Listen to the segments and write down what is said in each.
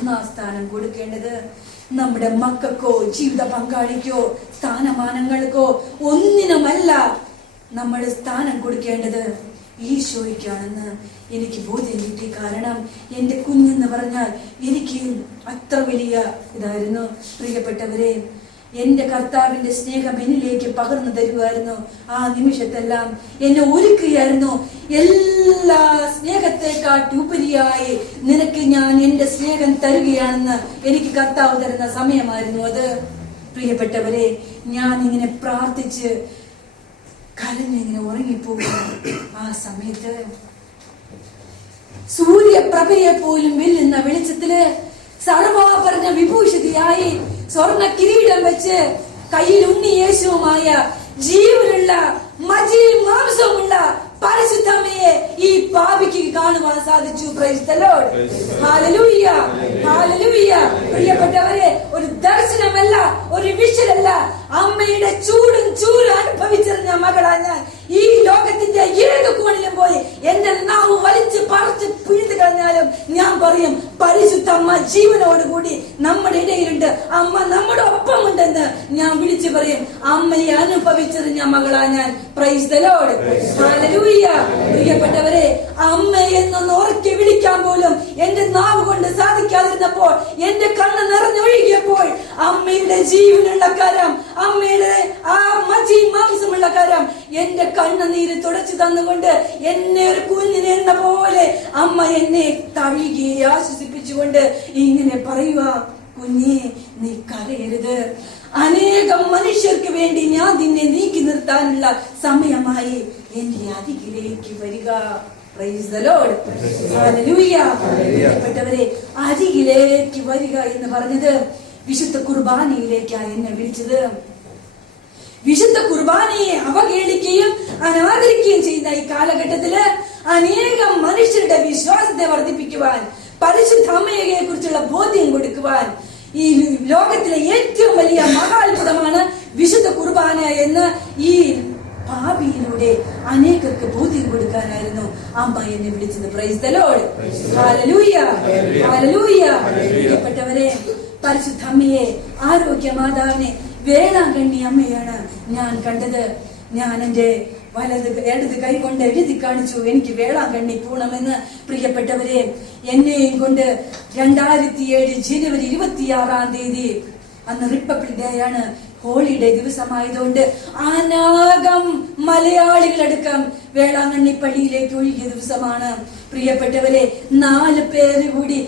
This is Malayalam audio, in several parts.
ഒന്നാം സ്ഥാനം കൊടുക്കേണ്ടത് നമ്മുടെ മക്കൾക്കോ ജീവിത പങ്കാളിക്കോ സ്ഥാനമാനങ്ങൾക്കോ ഒന്നിനുമല്ല. നമ്മൾ സ്ഥാനം കൊടുക്കേണ്ടത് ഈശോയ്ക്കാണെന്ന് എനിക്ക് ബോധ്യം കിട്ടി. കാരണം എന്റെ കുഞ്ഞെന്ന് പറഞ്ഞാൽ എനിക്ക് അത്ര വലിയ ഇതായിരുന്നു. പ്രിയപ്പെട്ടവരെ, എന്റെ കർത്താവിന്റെ സ്നേഹം എന്നിലേക്ക് പകർന്നു തരുമായിരുന്നു. ആ നിമിഷത്തെല്ലാം എന്നെ ഒരുക്കുകയായിരുന്നു. എല്ലാ സ്നേഹത്തെക്കാട്ടുപരിയായി നിനക്ക് ഞാൻ എന്റെ സ്നേഹം തരുകയാണെന്ന് എനിക്ക് കർത്താവ് തരുന്ന സമയമായിരുന്നു അത്. പ്രിയപ്പെട്ടവരെ, ഞാൻ ഇങ്ങനെ പ്രാർത്ഥിച്ച് കരഞ്ഞിങ്ങനെ ഉറങ്ങിപ്പോകും. ആ സമയത്ത് സൂര്യപ്രഭയെ പോലും വെല്ലുന്ന വെളിച്ചത്തില് സർവാഭരണ വിഭൂഷിതയായി സ്വർണ്ണ കിരീടം വെച്ച് കയ്യിൽ ഉണ്ണി യേശുവുമായ ജീവനുള്ള മാംസവുമുള്ള പരിശുദ്ധമ്മയെ ഈ പാപിക്ക് കാണുവാൻ സാധിച്ചു. Price the Lord. Hallelujah, hallelujah. പ്രിയപ്പെട്ടവരെ, ഒരു ദർശനമല്ല, ഒരു വിഷലല്ല, അമ്മയുടെ ചൂടും ചൂരും അനുഭവിച്ചിരുന്ന മകളാ ഞാൻ. ഈ ലോകത്തിന്റെ ഏത് കോണിലും പോയി എന്റെ നാവ് വലിച്ച് പറിച്ച് പിഴുതു കളഞ്ഞാലും ഞാൻ പറയും, പരിശുദ്ധമ്മ ജീവനോടുകൂടി നമ്മുടെ ഇടയിലുണ്ട്, അമ്മ നമ്മുടെ ഒപ്പമുണ്ടെന്ന് ഞാൻ വിളിച്ചു പറയും. അമ്മയെ അനുഭവിച്ചറിഞ്ഞ മകളാ ഞാൻ. Price the Lord. ഹല്ലേലൂയ. പ്രിയപ്പെട്ടവരെ, അമ്മ എന്നൊന്ന് ഉറക്കെ വിളിക്കാൻ പോലും എന്റെ നാവ് കൊണ്ട് സാധിക്കാതിരുന്നപ്പോൾ, എന്റെ കണ്ണ് നിറഞ്ഞൊഴുകിയപ്പോൾ, അമ്മയുടെ ജീവനുള്ള കരം, അമ്മയുടെ ആ മാംസമുള്ള കരം എന്റെ കണ്ണുനീര് തുടച്ചു തന്നുകൊണ്ട് എന്നെ ഒരു കുഞ്ഞിനെ എന്ന പോലെ അമ്മ എന്നെ തഴുകി ആശ്വസിപ്പിച്ചുകൊണ്ട് ഇങ്ങനെ പറയുക, കുഞ്ഞേ, നീ കരയരുത്. അനേകം മനുഷ്യർക്ക് വേണ്ടി ഞാൻ നിന്നെ നീക്കി നിർത്താനുള്ള സമയമായി. എന്റെ അരികിലേക്ക് വരിക. Price the Lord. ഹല്ലേലൂയ. പ്രിയപ്പെട്ടവരെ, അരികിലേക്ക് വരിക എന്ന് പറഞ്ഞത് വിശുദ്ധ കുർബാനയിലേക്കാണ് എന്നെ വിളിച്ചത്. വിശുദ്ധ കുർബാനയെ അവഹേളിക്കുകയും അനാദരിക്കുകയും ചെയ്യുന്ന ഈ കാലഘട്ടത്തില് അനേകം മനുഷ്യരുടെ വിശ്വാസത്തെ വർദ്ധിപ്പിക്കുവാൻ, പരിശുദ്ധ അമ്മയെ കുറിച്ചുള്ള ബോധ്യം കൊടുക്കുവാൻ, ഈ ലോകത്തിലെ ഏറ്റവും വലിയ മഹാത്ഭുതമാണ് വിശുദ്ധ കുർബാന എന്ന് ഈ ഭാവിയിലൂടെ അനേകർക്ക് ബോധ്യം കൊടുക്കാനായിരുന്നു അമ്മ എന്നെ വിളിച്ചത്. Price the Lord. Hallelujah, hallelujah. പ്രിയപ്പെട്ടവരെ, പരിശുദ്ധ അമ്മയെ, ആരോഗ്യ മാതാവിനെ, വേളാങ്കണ്ണി അമ്മയാണ് ഞാൻ കണ്ടത്. ഞാൻ എന്റെ ഇടത് കൈ കൊണ്ട് എഴുതി കാണിച്ചു, എനിക്ക് വേളാങ്കണ്ണി പോണമെന്ന്. പ്രിയപ്പെട്ടവരെ, എന്നെയും കൊണ്ട് 2007 ജനുവരി 26 അന്ന് റിപ്പബ്ലിക് ഡേ ആണ്, ഹോളിഡേ ദിവസമായതുകൊണ്ട് അനേകം മലയാളികളടക്കം വേളാങ്കണ്ണി പള്ളിയിലേക്ക് ഒഴുകിയ ദിവസമാണ്. പ്രിയപ്പെട്ടവരെ, 4 പേര് കൂടി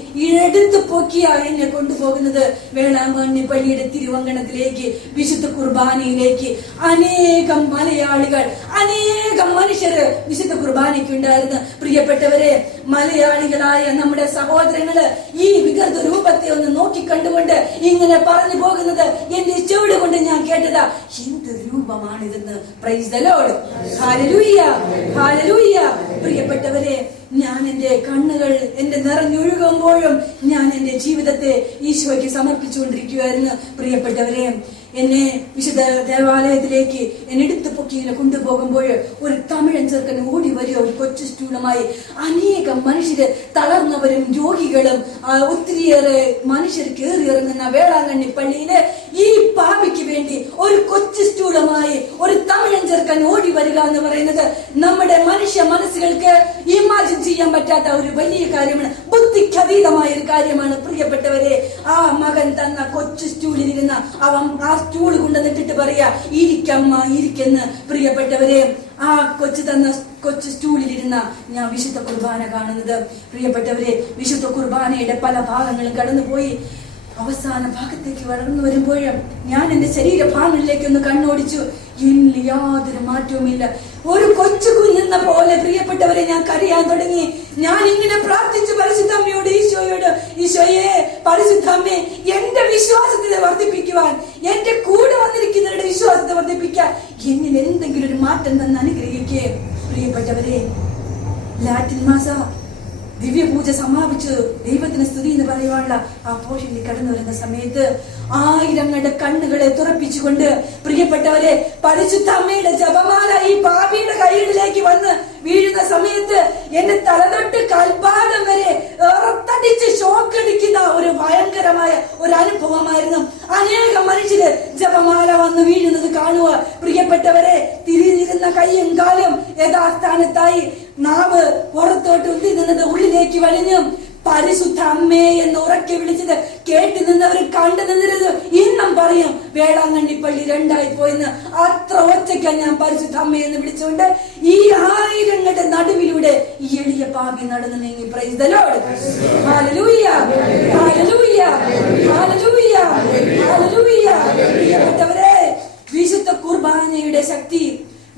എടുത്തു പൊക്കിയ എന്നെ കൊണ്ടുപോകുന്നത് വേളാങ്കണ്ണി പള്ളിയുടെ തിരുവങ്കണത്തിലേക്ക്, വിശുദ്ധ കുർബാനയിലേക്ക്. അനേകം മലയാളികൾ, അനേകം മനുഷ്യര് വിശുദ്ധ കുർബാനയ്ക്ക് ഉണ്ടായിരുന്നു. പ്രിയപ്പെട്ടവരെ, മലയാളികളായ നമ്മുടെ സഹോദരങ്ങള് ഈ വികൃത രൂപത്തെ ഒന്ന് നോക്കിക്കണ്ടുകൊണ്ട് ഇങ്ങനെ പറഞ്ഞു പോകുന്നത് എന്റെ ചെവിട് കൊണ്ട് ഞാൻ കേട്ടതാ, എന്ത് രൂപമാണിതെന്ന്. Praise the Lord. Hallelujah, hallelujah. പ്രിയപ്പെട്ടവരെ, ഞാൻ എന്റെ കണ്ണുകൾ എന്റെ നിറഞ്ഞൊഴുകുമ്പോഴും ഞാൻ എന്റെ ജീവിതത്തെ ഈശോയ്ക്ക് സമർപ്പിച്ചുകൊണ്ടിരിക്കുകയായിരുന്നു. പ്രിയപ്പെട്ടവരെ, എന്നെ വിശുദ്ധ ദേവാലയത്തിലേക്ക് എന്നെ എടുത്തു പൊക്കി ഇങ്ങനെ കൊണ്ടുപോകുമ്പോൾ ഒരു തമിഴൻ ചെറുക്കൻ ഓടി വരിക, ഒരു കൊച്ചു സ്റ്റൂളുമായി. അനേകം മനുഷ്യര്, തളർന്നവരും രോഗികളും ഒത്തിരിയേറെ മനുഷ്യർ കയറി ഇറങ്ങുന്ന വേളാങ്കണ്ണി പള്ളിയില് ഈ പാപിക്ക് വേണ്ടി ഒരു കൊച്ചു സ്റ്റൂളുമായി ഒരു തമിഴൻ ചെറുക്കൻ ഓടി വരിക എന്ന് പറയുന്നത് നമ്മുടെ മനുഷ്യ മനസ്സുകൾക്ക് ഇമാജിൻ ചെയ്യാൻ പറ്റാത്ത ഒരു വലിയ കാര്യമാണ്, ബുദ്ധിക്കതീതമായ ഒരു കാര്യമാണ്. പ്രിയപ്പെട്ടവരെ, ആ മകൻ തന്ന കൊച്ചു സ്റ്റൂളിലിരുന്ന അവൻ ആ സ്റ്റൂൾ കൊണ്ടുവന്നിട്ടിട്ട് പറയാ, ഇരിക്കമ്മ ഇരിക്കെന്ന്. പ്രിയപ്പെട്ടവരെ, ആ കൊച്ചു സ്റ്റൂളിലിരുന്ന ഞാൻ വിശുദ്ധ കുർബാന കാണുന്നത്. പ്രിയപ്പെട്ടവരെ, വിശുദ്ധ കുർബാനയുടെ പല ഭാഗങ്ങളും കടന്നുപോയി അവസാന ഭാഗത്തേക്ക് വളർന്നു വരുമ്പോഴും ഞാൻ എന്റെ ശരീരഭാഗങ്ങളിലേക്ക് ഒന്ന് കണ്ണോടിച്ചു. എന്നിൽ യാതൊരു മാറ്റവുമില്ല. ഒരു കൊച്ചു കുഞ്ഞെന്ന പോലെ പ്രിയപ്പെട്ടവരെ ഞാൻ കരയാൻ തുടങ്ങി. ഞാൻ ഇങ്ങനെ പ്രാർത്ഥിച്ചു പരിശുദ്ധമ്മയോട്, ഈശോയോട്, ഈശോയെ, പരിശുദ്ധമ്മേ, എന്റെ വിശ്വാസത്തെ വർദ്ധിപ്പിക്കുവാൻ, എന്റെ കൂടെ വന്നിരിക്കുന്നവരുടെ വിശ്വാസത്തെ വർദ്ധിപ്പിക്കാൻ എന്നിൽ എന്തെങ്കിലും ഒരു മാറ്റം തന്നെ അനുഗ്രഹിക്കേ. പ്രിയപ്പെട്ടവരെ, ലാറ്റിൻ മാസ ദിവ്യപൂജ സമാപിച്ച് ദൈവത്തിന് സ്തുതി എന്ന് പറയുവാനുള്ള ആ പോഷനിൽ കടന്നു വരുന്ന സമയത്ത് ആയിരങ്ങളുടെ കണ്ണുകളെ തുറപ്പിച്ചുകൊണ്ട് പ്രിയപ്പെട്ടവരെ പരിശുദ്ധ അമ്മയുടെ ജപമാല ഈ പാപിയുടെ കൈകളിലേക്ക് വന്ന് വീഴുന്ന സമയത്ത് എന്റെ തലതൊട്ട് കൽപാദം വരെ ഇറത്തടിച്ച് ഷോക്കടിക്കുന്ന ഒരു ഭയങ്കരമായ ഒരു അനുഭവമായിരുന്നു. അനേകം മനുഷ്യര് ജപമാല വന്ന് വീഴുന്നത് കാണുക. പ്രിയപ്പെട്ടവരെ, തിരിഞ്ഞിരുന്ന കയ്യും കാലും യഥാസ്ഥാനത്തായി, നാവ് പുറത്തോട്ട് ഉന്തി നിന്നത് ഉള്ളിലേക്ക് വലിഞ്ഞും പരിശുദ്ധ അമ്മേ എന്ന് ഉറക്കെ വിളിച്ചത് കേട്ട് നിന്നവർ കണ്ടു നിന്നിരുന്നത് ഇന്നും പറയും വേളാങ്കണ്ണി പള്ളി രണ്ടായി പോയെന്ന്. അത്ര ഒറ്റയ്ക്കാണ് ഞാൻ പരിശുദ്ധ അമ്മയെന്ന് വിളിച്ചുകൊണ്ട് ഈ ആയിരങ്ങളുടെ നടുവിലൂടെ ഈ എളിയ പാപി നടന്നു നീങ്ങി. Price the Lord. Hallelujah, hallelujah, hallelujah, hallelujah. പ്രിയപ്പെട്ടവരെ, വിശുദ്ധ കുർബാനയുടെ ശക്തി,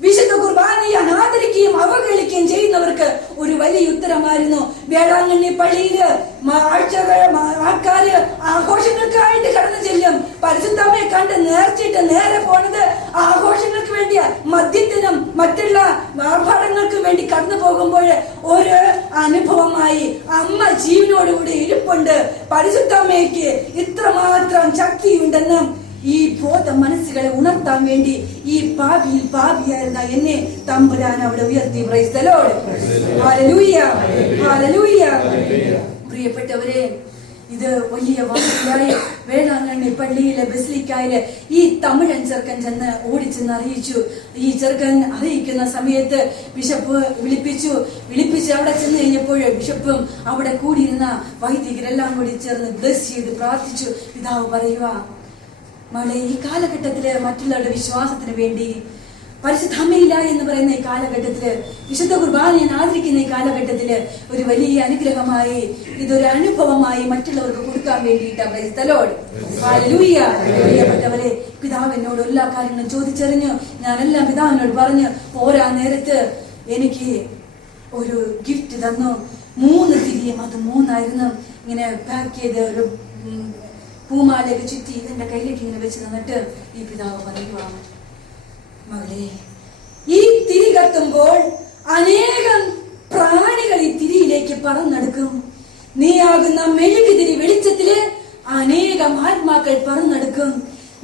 വിശുദ്ധ കുർബാനയെ അനാദരിക്കുകയും അവഗണിക്കുകയും ചെയ്യുന്നവർക്ക് ഒരു വലിയ ഉത്തരമായിരുന്നു. വേളാങ്കണ്ണി പള്ളിയില് ആൾക്കാര് ആഘോഷങ്ങൾക്കായിട്ട് കടന്നു ചെല്ലും. പരിശുദ്ധമ്മയെ കണ്ട് നേർച്ചിട്ട് നേരെ പോണത് ആഘോഷങ്ങൾക്ക് വേണ്ടിയ മദ്യത്തിനും മറ്റുള്ള ആർഭാടങ്ങൾക്കും വേണ്ടി കടന്നു പോകുമ്പോൾ ഒരു അനുഭവമായി അമ്മ ജീവനോടുകൂടി ഇരിപ്പുണ്ട്. പരിശുദ്ധമ്മയ്ക്ക് ഇത്രമാത്രം ശക്തിയുണ്ടെന്ന് ഈ ബോധ മനസ്സുകളെ ഉണർത്താൻ വേണ്ടി ഈ പാപിയിൽ പാപിയായിരുന്ന എന്നെ തമ്പുരാൻ അവിടെ ഉയർത്തി. Price the Lord. Hallelujah, hallelujah. പ്രിയപ്പെട്ടവരെ, ഇത് വലിയ വാർത്തയായി വേളാങ്കണ്ണി പള്ളിയിലെ ബസിലിക്കായിലെ ഈ തമിഴൻ ചെറുക്കൻ ചെന്ന് ഓടിച്ചെന്ന് അറിയിച്ചു. ഈ ചെറുക്കൻ അറിയിക്കുന്ന സമയത്ത് ബിഷപ്പ് വിളിപ്പിച്ച് അവിടെ ചെന്ന് കഴിഞ്ഞപ്പോൾ ബിഷപ്പും അവിടെ കൂടിയിരുന്ന വൈദികരെല്ലാം കൂടി ചേർന്ന് ബ്ലെസ് ചെയ്ത് പ്രാർത്ഥിച്ചു. പിതാവ് പറയുക, മകളെ, ഈ കാലഘട്ടത്തില് മറ്റുള്ളവരുടെ വിശ്വാസത്തിന് വേണ്ടി പരിശുദ്ധ അമ്മയില്ല എന്ന് പറയുന്ന ഈ കാലഘട്ടത്തില്, വിശുദ്ധ കുർബാനയെ ആദരിക്കുന്ന ഈ കാലഘട്ടത്തില് ഒരു വലിയ അനുഗ്രഹമായി, ഇതൊരു അനുഭവമായി മറ്റുള്ളവർക്ക് കൊടുക്കാൻ വേണ്ടിയിട്ടാണ്. Price the Lord. ഹല്ലേലൂയ. പ്രിയപ്പെട്ടവരെ, പിതാവ് എന്നോട് എല്ലാ കാര്യങ്ങളും ചോദിച്ചറിഞ്ഞു. ഞാനെല്ലാം പിതാവിനോട് പറഞ്ഞു. പോരാ നേരത്ത് എനിക്ക് ഒരു ഗിഫ്റ്റ് തന്നു. 3 തിരിയും, അത് 3ആയിരുന്നു. ഇങ്ങനെ പാക്ക് ചെയ്ത് ഒരു പൂമാലയൊക്കെ ചുറ്റി എന്റെ കയ്യിലേക്ക് ഇങ്ങനെ വെച്ച് തന്നിട്ട് ഈ പിതാവ് പറയുവാണ്, മകളെ, ഈ തിരി കത്തുമ്പോൾ അനേകം പ്രാണികൾ ഈ തിരിയിലേക്ക് പറന്നെടുക്കും. നീയാകുന്ന മെഴുകുതിരി വെളിച്ചത്തില് അനേകം ആത്മാക്കൾ പറന്നെടുക്കും.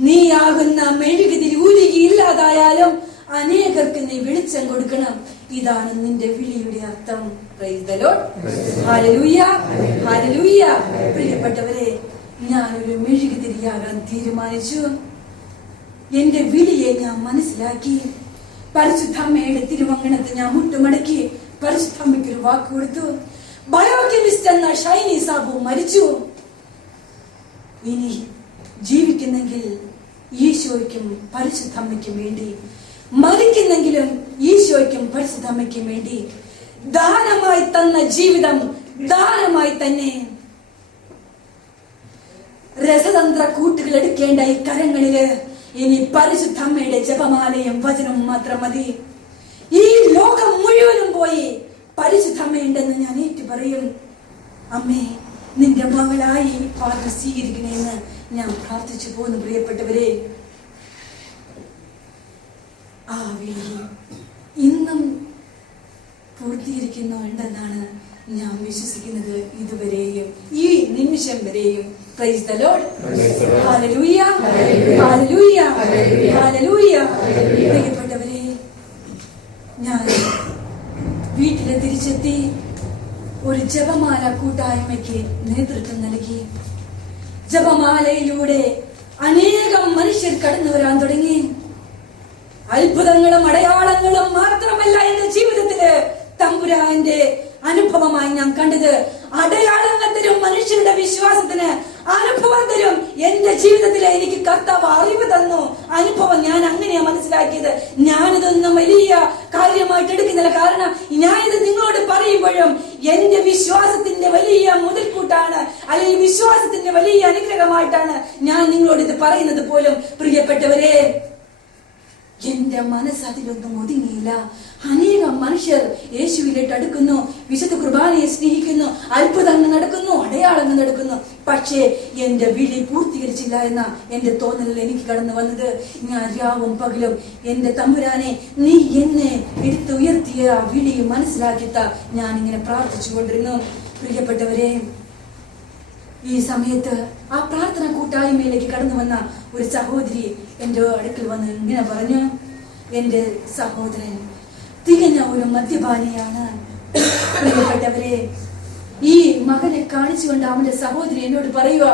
നീയാകുന്ന മെഴുകുതിരി ഉരുകി ഇല്ലാതായാലും അനേകർക്ക് നീ വെളിച്ചം കൊടുക്കണം. ഇതാണ് നിന്റെ വിളിയുടെ അർത്ഥം. Price the Lord. Hallelujah, hallelujah. പ്രിയപ്പെട്ടവരെ, ഞാനൊരു മെഴുകുതിരിയാകാൻ തീരുമാനിച്ചു. എന്റെ വിളിയെ ഞാൻ മനസ്സിലാക്കി. പരിശുദ്ധമ്മയുടെ തിരുവങ്കണത്ത് ഞാൻ മുട്ടുമടക്കി പരിശുദ്ധമ്മയ്ക്ക് ഒരു വാക്ക് കൊടുത്തു. ബയോകെമിസ്റ്റ് എന്ന ഷൈനി സാബു മരിച്ചു. ഇനി ജീവിക്കുന്നെങ്കിൽ ഈശോയ്ക്കും പരിശുദ്ധമ്മയ്ക്കും വേണ്ടി, മരിക്കുന്നെങ്കിലും ഈശോയ്ക്കും പരിശുദ്ധമ്മയ്ക്കും വേണ്ടി ദാനമായി തന്ന ജീവിതം ദാനമായി തന്നെ രസതന്ത്ര കൂട്ടുകൾ എടുക്കേണ്ട ഈ കരങ്ങളില് ഇനി പരിശുദ്ധ അമ്മയുടെ ജപമാലയും വചനവും മാത്രം മതി. ഈ ലോകം മുഴുവനും പോയി പരിശുദ്ധ അമ്മയുണ്ടെന്ന് ഞാൻ ഏറ്റു പറയും. അമ്മേ, നിന്റെ മകളായി പാത്രം സ്വീകരിക്കണേന്ന് ഞാൻ പ്രാർത്ഥിച്ചു പോകുന്നു. പ്രിയപ്പെട്ടവരെ, ആ വിളി ഇന്നും പൂർത്തീകരിക്കുന്നുണ്ടെന്നാണ് ഞാൻ വിശ്വസിക്കുന്നത്. ഇതുവരെയും, ഈ നിമിഷം വരെയും. Price the Lord. Hallelujah, hallelujah, hallelujah. പ്രിയപ്പെട്ടവരെ, ഞാൻ വീട്ടിലെ തിരിച്ചെത്തി ഒരു ജപമാല കൂട്ടായ്മയ്ക്ക് നേതൃത്വം നൽകി. ജപമാലയിലൂടെ അനേകം മനുഷ്യർ കടന്നു വരാൻ തുടങ്ങി. അത്ഭുതങ്ങളും അടയാളങ്ങളും മാത്രമല്ല എന്റെ ജീവിതത്തില് തമ്പുരാന്റെ അനുഭവമായി ഞാൻ കണ്ടത്. അടയാളങ്ങൾ തരും, മനുഷ്യരുടെ വിശ്വാസത്തിന് അനുഭവം തരും. എന്റെ ജീവിതത്തിലെ എനിക്ക് കർത്താവ് അറിവ് തന്നു. അനുഭവം ഞാൻ അങ്ങനെയാ മനസ്സിലാക്കിയത്. ഞാനിതൊന്നും വലിയ കാര്യമായിട്ട് എടുക്കുന്നില്ല. കാരണം ഞാനിത് നിങ്ങളോട് പറയുമ്പോഴും എന്റെ വിശ്വാസത്തിന്റെ വലിയ മുതൽക്കൂട്ടാണ്, അല്ലെങ്കിൽ വിശ്വാസത്തിന്റെ വലിയ അനുഗ്രഹമായിട്ടാണ് ഞാൻ നിങ്ങളോട് ഇത് പറയുന്നത് പോലും. പ്രിയപ്പെട്ടവരെ, എന്റെ മനസ്സ് അതിലൊന്നും ഒതുങ്ങിയില്ല. അനേകം മനുഷ്യർ യേശുവിലേക്ക് അടുക്കുന്നു, വിശുദ്ധ കുർബാനയെ സ്നേഹിക്കുന്നു, അത്ഭുതങ്ങൾ നടക്കുന്നു, അടയാളങ്ങൾ നടക്കുന്നു. പക്ഷേ എന്റെ വിളി പൂർത്തീകരിച്ചില്ല എന്ന എന്റെ തോന്നലിൽ എനിക്ക് കടന്നു വന്നത്. ഞാൻ രാവും പകലും എന്റെ തമ്പുരാനെ, നീ എന്നെ എടുത്തുയർത്തിയ വിളി മനസ്സിലാക്കിത്ത ഞാൻ ഇങ്ങനെ പ്രാർത്ഥിച്ചു കൊണ്ടിരുന്നു. പ്രിയപ്പെട്ടവരെ, ഈ സമയത്ത് ആ പ്രാർത്ഥന കൂട്ടായ്മയിലേക്ക് കടന്നു വന്ന ഒരു സഹോദരി എന്റെ അടുക്കൽ വന്ന് ഇങ്ങനെ പറഞ്ഞു, എന്റെ സഹോദരൻ തികഞ്ഞ ഒരു മദ്യപാനിയാണ്. പ്രിയപ്പെട്ടവരെ, ഈ മകനെ കാണിച്ചുകൊണ്ട് അവന്റെ സഹോദരി എന്നോട് പറയുക,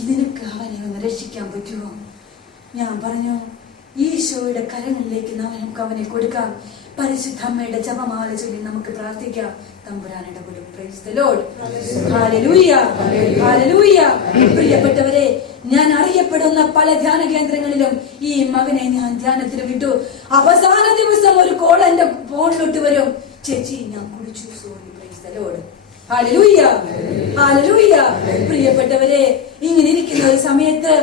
ഇതിനൊക്കെ അവനെ ഒന്ന് രക്ഷിക്കാൻ പറ്റുമോ? ഞാൻ പറഞ്ഞു, ഈശോയുടെ കരങ്ങളിലേക്ക് നമുക്ക് അവനെ കൊടുക്കാം. പരിശുദ്ധ അമ്മയുടെ ജപമാല ചൊല്ലി നമുക്ക് പ്രാർത്ഥിക്കാം. തമ്പുരാൻ ഇടപെടും. Price the Lord. Hallelujah, hallelujah. പ്രിയപ്പെട്ടവരെ, ഞാൻ അറിയപ്പെടുന്ന പല ധ്യാന കേന്ദ്രങ്ങളിലും ഈ മകനെ ഞാൻ ധ്യാനത്തിന് വിട്ടു. അവസാന ദിവസം ഒരു കോൾ എന്റെ ഫോണിലോട്ട് വരും, ചേച്ചി ഞാൻ കുടിച്ചു, sorry. Price the Lord. Hallelujah, hallelujah. പ്രിയപ്പെട്ടവരെ, ഇങ്ങനെ ഇരിക്കുന്ന ഒരു സമയത്ത്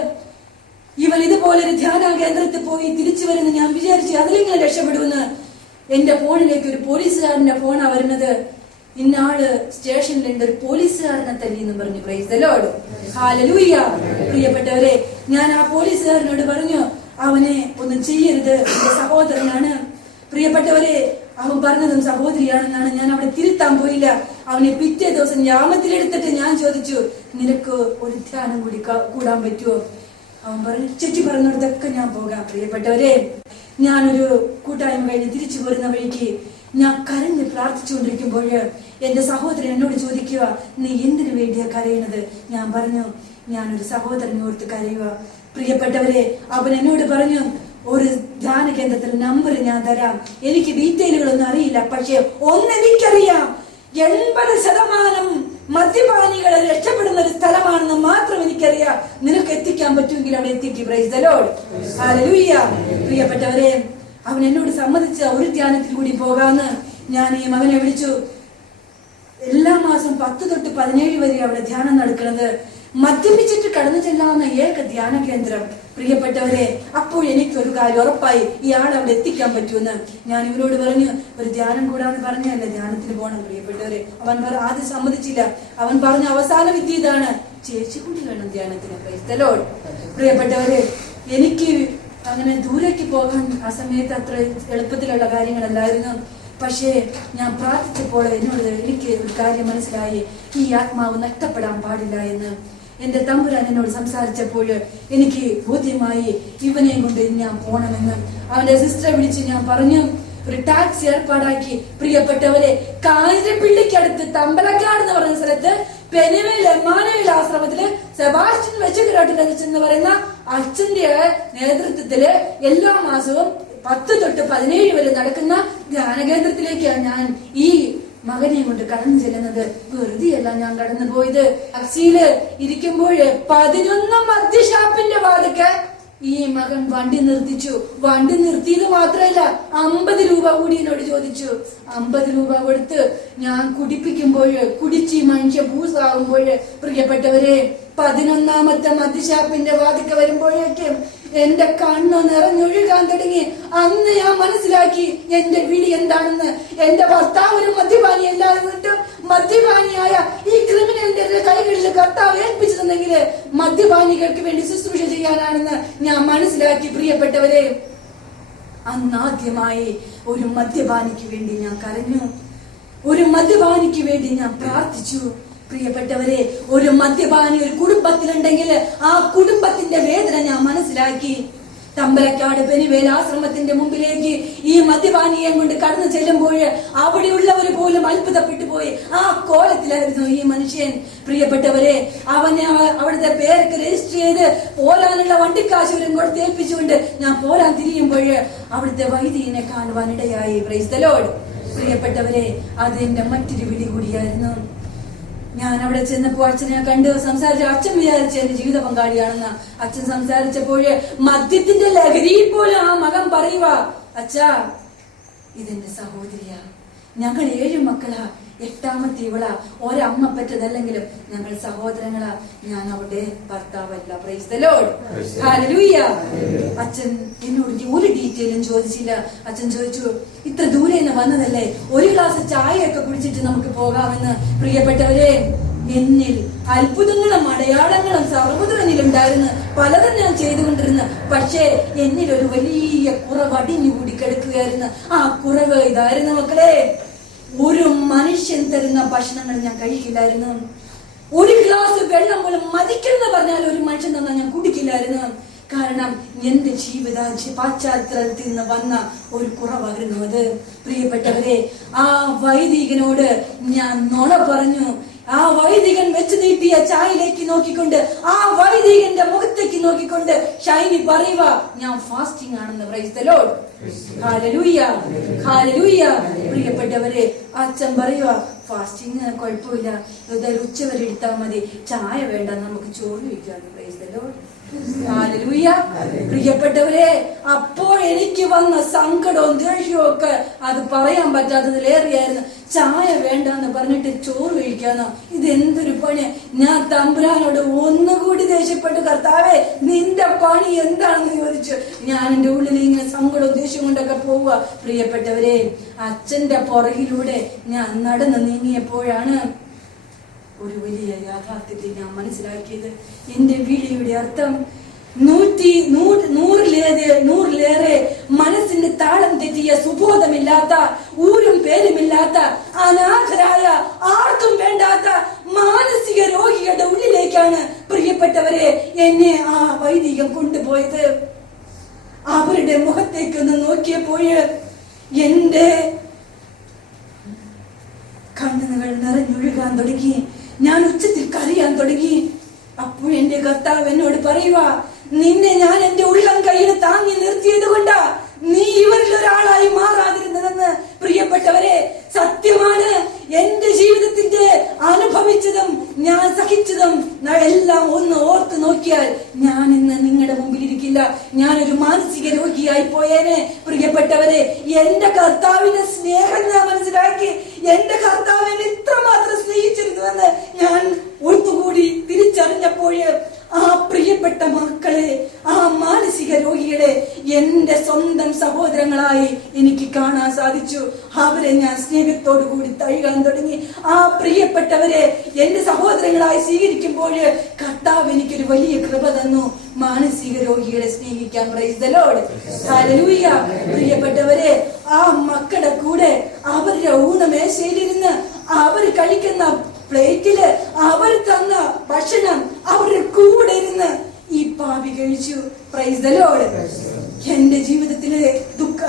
ഇവൻ ഇതുപോലൊരു ധ്യാന കേന്ദ്രത്തിൽ പോയി തിരിച്ചു വരുന്ന ഞാൻ വിചാരിച്ചു അതിലിങ്ങനെ രക്ഷപ്പെടുമെന്ന്. എന്റെ ഫോണിലേക്ക് ഒരു പോലീസുകാരന്റെ ഫോണാ വരുന്നത്. ഇന്നാള് സ്റ്റേഷനിലുണ്ട്, ഒരു പോലീസുകാരനെ തല്ലി എന്ന് പറഞ്ഞു. Price the Lord. ഹല്ലേലൂയ. പ്രിയപ്പെട്ടവരെ, ഞാൻ ആ പോലീസുകാരനോട് പറഞ്ഞു, അവനെ ഒന്നും ചെയ്യരുത്, എന്റെ സഹോദരനാണ്. പ്രിയപ്പെട്ടവരെ, അവൻ പറഞ്ഞതും സഹോദരിയാണെന്നാണ്. ഞാൻ അവിടെ തിരുത്താൻ പോയില്ല. അവനെ പിറ്റേ ദിവസം യാമത്തിലെടുത്തിട്ട് ഞാൻ ചോദിച്ചു, നിനക്ക് ഒരു ധ്യാനം കൂടി കൂടാൻ പറ്റുമോ? അവൻ പറഞ്ഞു, ചേച്ചി പറഞ്ഞിടത്തൊക്കെ ഞാൻ പോകാം. പ്രിയപ്പെട്ടവരെ, ഞാനൊരു കൂട്ടായ്മ കഴിഞ്ഞ് തിരിച്ചു പോരുന്ന വഴിക്ക് ഞാൻ കരഞ്ഞ് പ്രാർത്ഥിച്ചുകൊണ്ടിരിക്കുമ്പോൾ എന്റെ സഹോദരൻ എന്നോട് ചോദിക്കുക, നീ എന്തിനു വേണ്ടിയാ കരയണത്? ഞാൻ പറഞ്ഞു, ഞാനൊരു സഹോദരനെ ഓർത്ത് കരയുക. പ്രിയപ്പെട്ടവരെ, അവൻ എന്നോട് പറഞ്ഞു, ഒരു ധ്യാന കേന്ദ്രത്തിൽ നമ്പർ ഞാൻ തരാം. എനിക്ക് ഡീറ്റെയിലുകളൊന്നും അറിയില്ല, പക്ഷെ ഒന്നെനിക്കറിയാം, 80% മദ്യപാനികളെ രക്ഷപ്പെടുന്ന ഒരു സ്ഥലമാണെന്ന് മാത്രം എനിക്കറിയാം. നിനക്ക് എത്തിക്കാൻ പറ്റുമെങ്കിൽ അവിടെ എത്തിക്കും. Price the Lord. ഹല്ലേലൂയ. പ്രിയപ്പെട്ടവരെ, അവൻ എന്നോട് സമ്മതിച്ച ഒരു ധ്യാനത്തിൽ കൂടി പോകാന്ന്. ഞാൻ ഈ മകനെ വിളിച്ചു. എല്ലാ മാസം 10 തൊട്ട് 17 വരെ അവിടെ ധ്യാനം നടക്കുന്നത്. മദ്യപിച്ചിട്ട് കടന്നു ചെല്ലാവുന്ന ഏക ധ്യാന കേന്ദ്രം. പ്രിയപ്പെട്ടവരെ, അപ്പോൾ എനിക്കൊരു കാര്യം ഉറപ്പായി, ഇയാൾ അവിടെ എത്തിക്കാൻ പറ്റുമെന്ന്. ഞാൻ ഇവരോട് പറഞ്ഞു, ഒരു ധ്യാനം കൂടാന്ന് പറഞ്ഞല്ലേ ധ്യാനത്തിന് പോകണം. പ്രിയപ്പെട്ടവരെ, അവൻ ആദ്യം സമ്മതിച്ചില്ല. അവൻ പറഞ്ഞ അവസാന വിദ്യ ഇതാണ്, ചേച്ചി കൂടി വേണം ധ്യാനത്തിന്. Price the Lord. പ്രിയപ്പെട്ടവരെ, എനിക്ക് അങ്ങനെ ദൂരേക്ക് പോകാൻ ആ സമയത്ത് അത്ര എളുപ്പത്തിലുള്ള കാര്യങ്ങളല്ലായിരുന്നു. പക്ഷേ ഞാൻ പ്രാർത്ഥിച്ചപ്പോൾ എനിക്ക് ഒരു കാര്യം മനസ്സിലായി, ഈ ആത്മാവ് നഷ്ടപ്പെടാൻ പാടില്ല എന്ന്. എന്റെ തമ്പുരാൻ എന്നോട് സംസാരിച്ചപ്പോൾ എനിക്ക് ബോധ്യമായി, ഇവനെയും കൊണ്ട് ഞാൻ പോണമെന്ന്. അവന്റെ സിസ്റ്ററെ വിളിച്ച് ഞാൻ പറഞ്ഞു, ഒരു ടാക്സി ഏർപ്പാടാക്കി. പ്രിയപ്പെട്ടവരെ, കാഞ്ഞിരപ്പള്ളിക്കടുത്ത് തമ്പലക്കാട് എന്ന് പറയുന്ന സ്ഥലത്ത് പെനുവേൽ എമ്മാനുവേൽ ആശ്രമത്തില് സെബാസ്റ്റ്യൻ വെച്ചുകിരാട്ടിൽ എന്ന് പറയുന്ന അച്ഛന്റെ നേതൃത്വത്തില് എല്ലാ മാസവും 10 തൊട്ട് 17 വരെ നടക്കുന്ന ധ്യാനകേന്ദ്രത്തിലേക്കാണ് ഞാൻ ഈ മകനെ കൊണ്ട് കടന്നു ചെല്ലുന്നത്. വെറുതെയല്ല ഞാൻ കടന്നു പോയത്. ടാക്സിയില് ഇരിക്കുമ്പോൾ 11 മദ്യഷാപ്പിന്റെ വാതിക്ക് ഈ മകൻ വണ്ടി നിർത്തിച്ചു. വണ്ടി നിർത്തിയത് മാത്രമല്ല, 50 രൂപ കൂടി എന്നോട് ചോദിച്ചു. 50 രൂപ കൊടുത്ത് ഞാൻ കുടിപ്പിക്കുമ്പോൾ, കുടിച്ച് മനുഷ്യ ഭൂസാകുമ്പോൾ, പ്രിയപ്പെട്ടവരെ, 11ാമത്തെ മദ്യഷാപ്പിന്റെ വാതിക്ക് വരുമ്പോഴേക്കും എന്റെ കണ്ണ് നിറഞ്ഞൊഴുകാൻ തുടങ്ങി. അന്ന് ഞാൻ മനസ്സിലാക്കി എന്റെ വിളി എന്താണെന്ന്. എന്റെ ഭർത്താവ് ഒരു മദ്യപാനി എല്ലാവരും മദ്യപാനിയായ ഈ ക്രിമിനലിന്റെ കൈകളിൽ കർത്താവ് ഏൽപ്പിച്ചിരുന്നെങ്കിൽ മദ്യപാനികൾക്ക് വേണ്ടി ശുശ്രൂഷ ചെയ്യാനാണെന്ന് ഞാൻ മനസ്സിലാക്കി. പ്രിയപ്പെട്ടവരെ, അന്നാദ്യമായി ഒരു മദ്യപാനിക്ക് വേണ്ടി ഞാൻ കരഞ്ഞു. ഒരു മദ്യപാനിക്ക് വേണ്ടി ഞാൻ പ്രാർത്ഥിച്ചു. പ്രിയപ്പെട്ടവരെ, ഒരു മദ്യപാനി ഒരു കുടുംബത്തിലുണ്ടെങ്കിൽ ആ കുടുംബത്തിന്റെ വേദന ഞാൻ മനസ്സിലാക്കി. തമ്പലക്കാട് പെനുവേൽ ആശ്രമത്തിന്റെ മുമ്പിലേക്ക് ഈ മദ്യപാനിയെ കൊണ്ട് കടന്നു ചെല്ലുമ്പോൾ അവിടെയുള്ളവർ പോലും അത്ഭുതപ്പെട്ടു പോയി. ആ കോലത്തിലായിരുന്നു ഈ മനുഷ്യൻ. പ്രിയപ്പെട്ടവരെ, അവനെ അവിടുത്തെ പേരൊക്കെ രജിസ്റ്റർ ചെയ്ത് പോരാനുള്ള വണ്ടിക്കാശുരം കൊടുത്ത് ഏൽപ്പിച്ചുകൊണ്ട് ഞാൻ പോരാൻ തിരിയുമ്പോൾ അവിടുത്തെ വൈദികനെ കാണുവാനിടയായി. Praise the Lord. പ്രിയപ്പെട്ടവരെ, അതെന്റെ മറ്റൊരു വിളി കൂടിയായിരുന്നു. ഞാൻ അവിടെ ചെന്നപ്പോ അച്ഛനെ കണ്ട് സംസാരിച്ച അച്ഛൻ വിചാരിച്ച എന്റെ ജീവിത പങ്കാളിയാണെന്ന്. അച്ഛൻ സംസാരിച്ചപ്പോൾ മദ്യത്തിന്റെ ലഹരിയിൽ പോലും ആ മകൻ പറയുക, അച്ഛാ, ഇതെന്റെ സഹോദരിയാ, ഞങ്ങൾ 7 മക്കളാ, 8ാമത്തെ ഇവളാ, ഒരമ്മ പറ്റതല്ലെങ്കിലും ഞങ്ങൾ സഹോദരങ്ങളാ, ഞാൻ അവിടെ ഭർത്താവല്ല. Praise the Lord. ഹല്ലേലൂയ. അച്ഛൻ എന്നോട് ഒരു ഡീറ്റെയിലും ചോദിച്ചില്ല. അച്ഛൻ ചോദിച്ചു, ഇത്ര ദൂരെ നിന്ന് വന്നതല്ലേ, ഒരു ഗ്ലാസ് ചായയൊക്കെ കുടിച്ചിട്ട് നമുക്ക് പോകാമെന്ന്. പ്രിയപ്പെട്ടവരെ, എന്നിൽ അത്ഭുതങ്ങളും അടയാളങ്ങളും സർവ്വതും എന്നിലുണ്ടായിരുന്നു. പലതും ഞാൻ ചെയ്തുകൊണ്ടിരുന്നു. പക്ഷേ എന്നിൽ ഒരു വലിയ കുറവ് അടിഞ്ഞുകൂടി കിടക്കുകയായിരുന്നു. ആ കുറവ് ഇതായിരുന്നു മക്കളെ, ഒരു മനുഷ്യൻ തരുന്ന ഭക്ഷണങ്ങൾ ഞാൻ കഴിക്കില്ലായിരുന്നു. ഒരു ഗ്ലാസ് വെള്ളം പോലും മതിക്കരുത് പറഞ്ഞാൽ ഒരു മനുഷ്യൻ തന്നാൽ ഞാൻ കുടിക്കില്ലായിരുന്നു. കാരണം എന്റെ ജീവിത പാശ്ചാത്യത്തിൽ നിന്ന് വന്ന ഒരു കുറവായിരുന്നു അത്. പ്രിയപ്പെട്ടവരെ, ആ വൈദികനോട് ഞാൻ നുണ പറഞ്ഞു. ആ വൈദികൻ വെച്ച് നീട്ടിയ ചായയിലേക്ക് നോക്കിക്കൊണ്ട്, ആ വൈദികന്റെ മുഖത്തേക്ക് നോക്കിക്കൊണ്ട് ഷൈനി പറയുക, ഞാൻ ഫാസ്റ്റിംഗ് ആണെന്ന്. Price the Lord. Hallelujah, hallelujah. പ്രിയപ്പെട്ടവരെ, അച്ഛൻ പറയുക, ഫാസ്റ്റിംഗ് കുഴപ്പമില്ല, ഇതൊരു ഉച്ചവരെ എടുത്താൽ മതി, ചായ വേണ്ട, നമുക്ക് ചോറ് കഴിക്കാമെന്ന്. Price the Lord. ഹല്ലേലൂയ. പ്രിയപ്പെട്ടവരെ, അപ്പോൾ എനിക്ക് വന്ന സങ്കടവും ദേഷ്യവും ഒക്കെ അത് പറയാൻ പറ്റാത്തതിലേറെയായിരുന്നു. ചായ വേണ്ടെന്ന് പറഞ്ഞിട്ട് ചോറ് കഴിക്കാന്നോ? ഇത് എന്തൊരു പണി! ഞാൻ തമ്പുരാനോട് ഒന്നുകൂടി ദേഷ്യപ്പെട്ടു, കർത്താവേ നിന്റെ പണി എന്താണെന്ന് ചോദിച്ചു. ഞാൻ എന്റെ ഉള്ളിൽ ഇങ്ങനെ സങ്കടവും ദേഷ്യവും കൊണ്ടൊക്കെ പോവുക. പ്രിയപ്പെട്ടവരെ, അച്ഛന്റെ പുറകിലൂടെ ഞാൻ നടന്നു നീങ്ങിയപ്പോഴാണ് ഒരു വലിയ യാഥാർത്ഥ്യത്തെ ഞാൻ മനസ്സിലാക്കിയത്. എന്റെ വിളിയുടെ അർത്ഥം നൂറിലേറെ മനസ്സിന്റെ താളം തെറ്റിയ, സുബോധമില്ലാത്ത, ഊരും പേരുമില്ലാത്ത, അനാഥരായ, ആർക്കും വേണ്ടാത്ത മാനസിക രോഗികളുടെ ഉള്ളിലേക്കാണ് പ്രിയപ്പെട്ടവരെ എന്നെ ആ വൈദികം കൊണ്ടുപോയത്. അവരുടെ മുഖത്തേക്കൊന്ന് നോക്കിയപ്പോൾ എന്റെ കണ്ണുകൾ നിറഞ്ഞൊഴുകാൻ തുടങ്ങി. ഞാൻ ഉച്ചത്തിൽ കരയാൻ തുടങ്ങി. അപ്പോഴെന്റെ കർത്താവ് എന്നോട് പറയുക, നിന്നെ ഞാൻ എന്റെ ഉള്ളം കയ്യിൽ താങ്ങി നിർത്തിയത് കൊണ്ടാ നീ ഇവരിൽ ഒരാളായി മാറാതിരുന്നതെന്ന്. പ്രിയപ്പെട്ടവരെ, സത്യമാണ്. എന്റെ ജീവിതത്തിന്റെ അനുഭവിച്ചതും ഞാൻ സഹിച്ചതും എല്ലാം ഒന്ന് ഓർത്ത് നോക്കിയാൽ ഞാൻ ഇന്ന് നിങ്ങളുടെ മുമ്പിൽ ഇരിക്കില്ല. ഞാനൊരു മാനസിക രോഗിയായി പോയേനെ. പ്രിയപ്പെട്ടവരെ, എന്റെ കർത്താവിന്റെ സ്നേഹം ഞാൻ മനസ്സിലാക്കി. എന്റെ കർത്താവിനെ ഇത്രമാത്രം സ്നേഹിച്ചിരുന്നുവെന്ന് ഞാൻ ഒന്നുകൂടി തിരിച്ചറിഞ്ഞപ്പോൾ ആ പ്രിയപ്പെട്ട മക്കളെ, ആ മാനസിക രോഗികളെ എന്റെ സ്വന്തം സഹോദരങ്ങളായി എനിക്ക് കാണാൻ സാധിച്ചു. അവരെ ഞാൻ സ്നേഹത്തോടു കൂടി തഴുകാൻ തുടങ്ങി. ആ പ്രിയപ്പെട്ടവരെ എന്റെ സഹോദരങ്ങളായി സ്വീകരിക്കുമ്പോൾ കർത്താവ് എനിക്കൊരു വലിയ കൃപ തന്നു, മാനസിക രോഗികളെ സ്നേഹിക്കാൻ. Price the Lord. ഹല്ലേലൂയ. പ്രിയപ്പെട്ടവരെ, ആ മക്കളുടെ കൂടെ അവരുടെ ഊണമേശയിലിരുന്ന് അവർ കഴിക്കുന്ന പ്ലേറ്റില് അവർ തന്ന ഭക്ഷണം അവരുടെ കൂടെ ഇരുന്ന് ഈ പാപി കഴിച്ചു. Price the Lord. എന്റെ ജീവിതത്തിലെ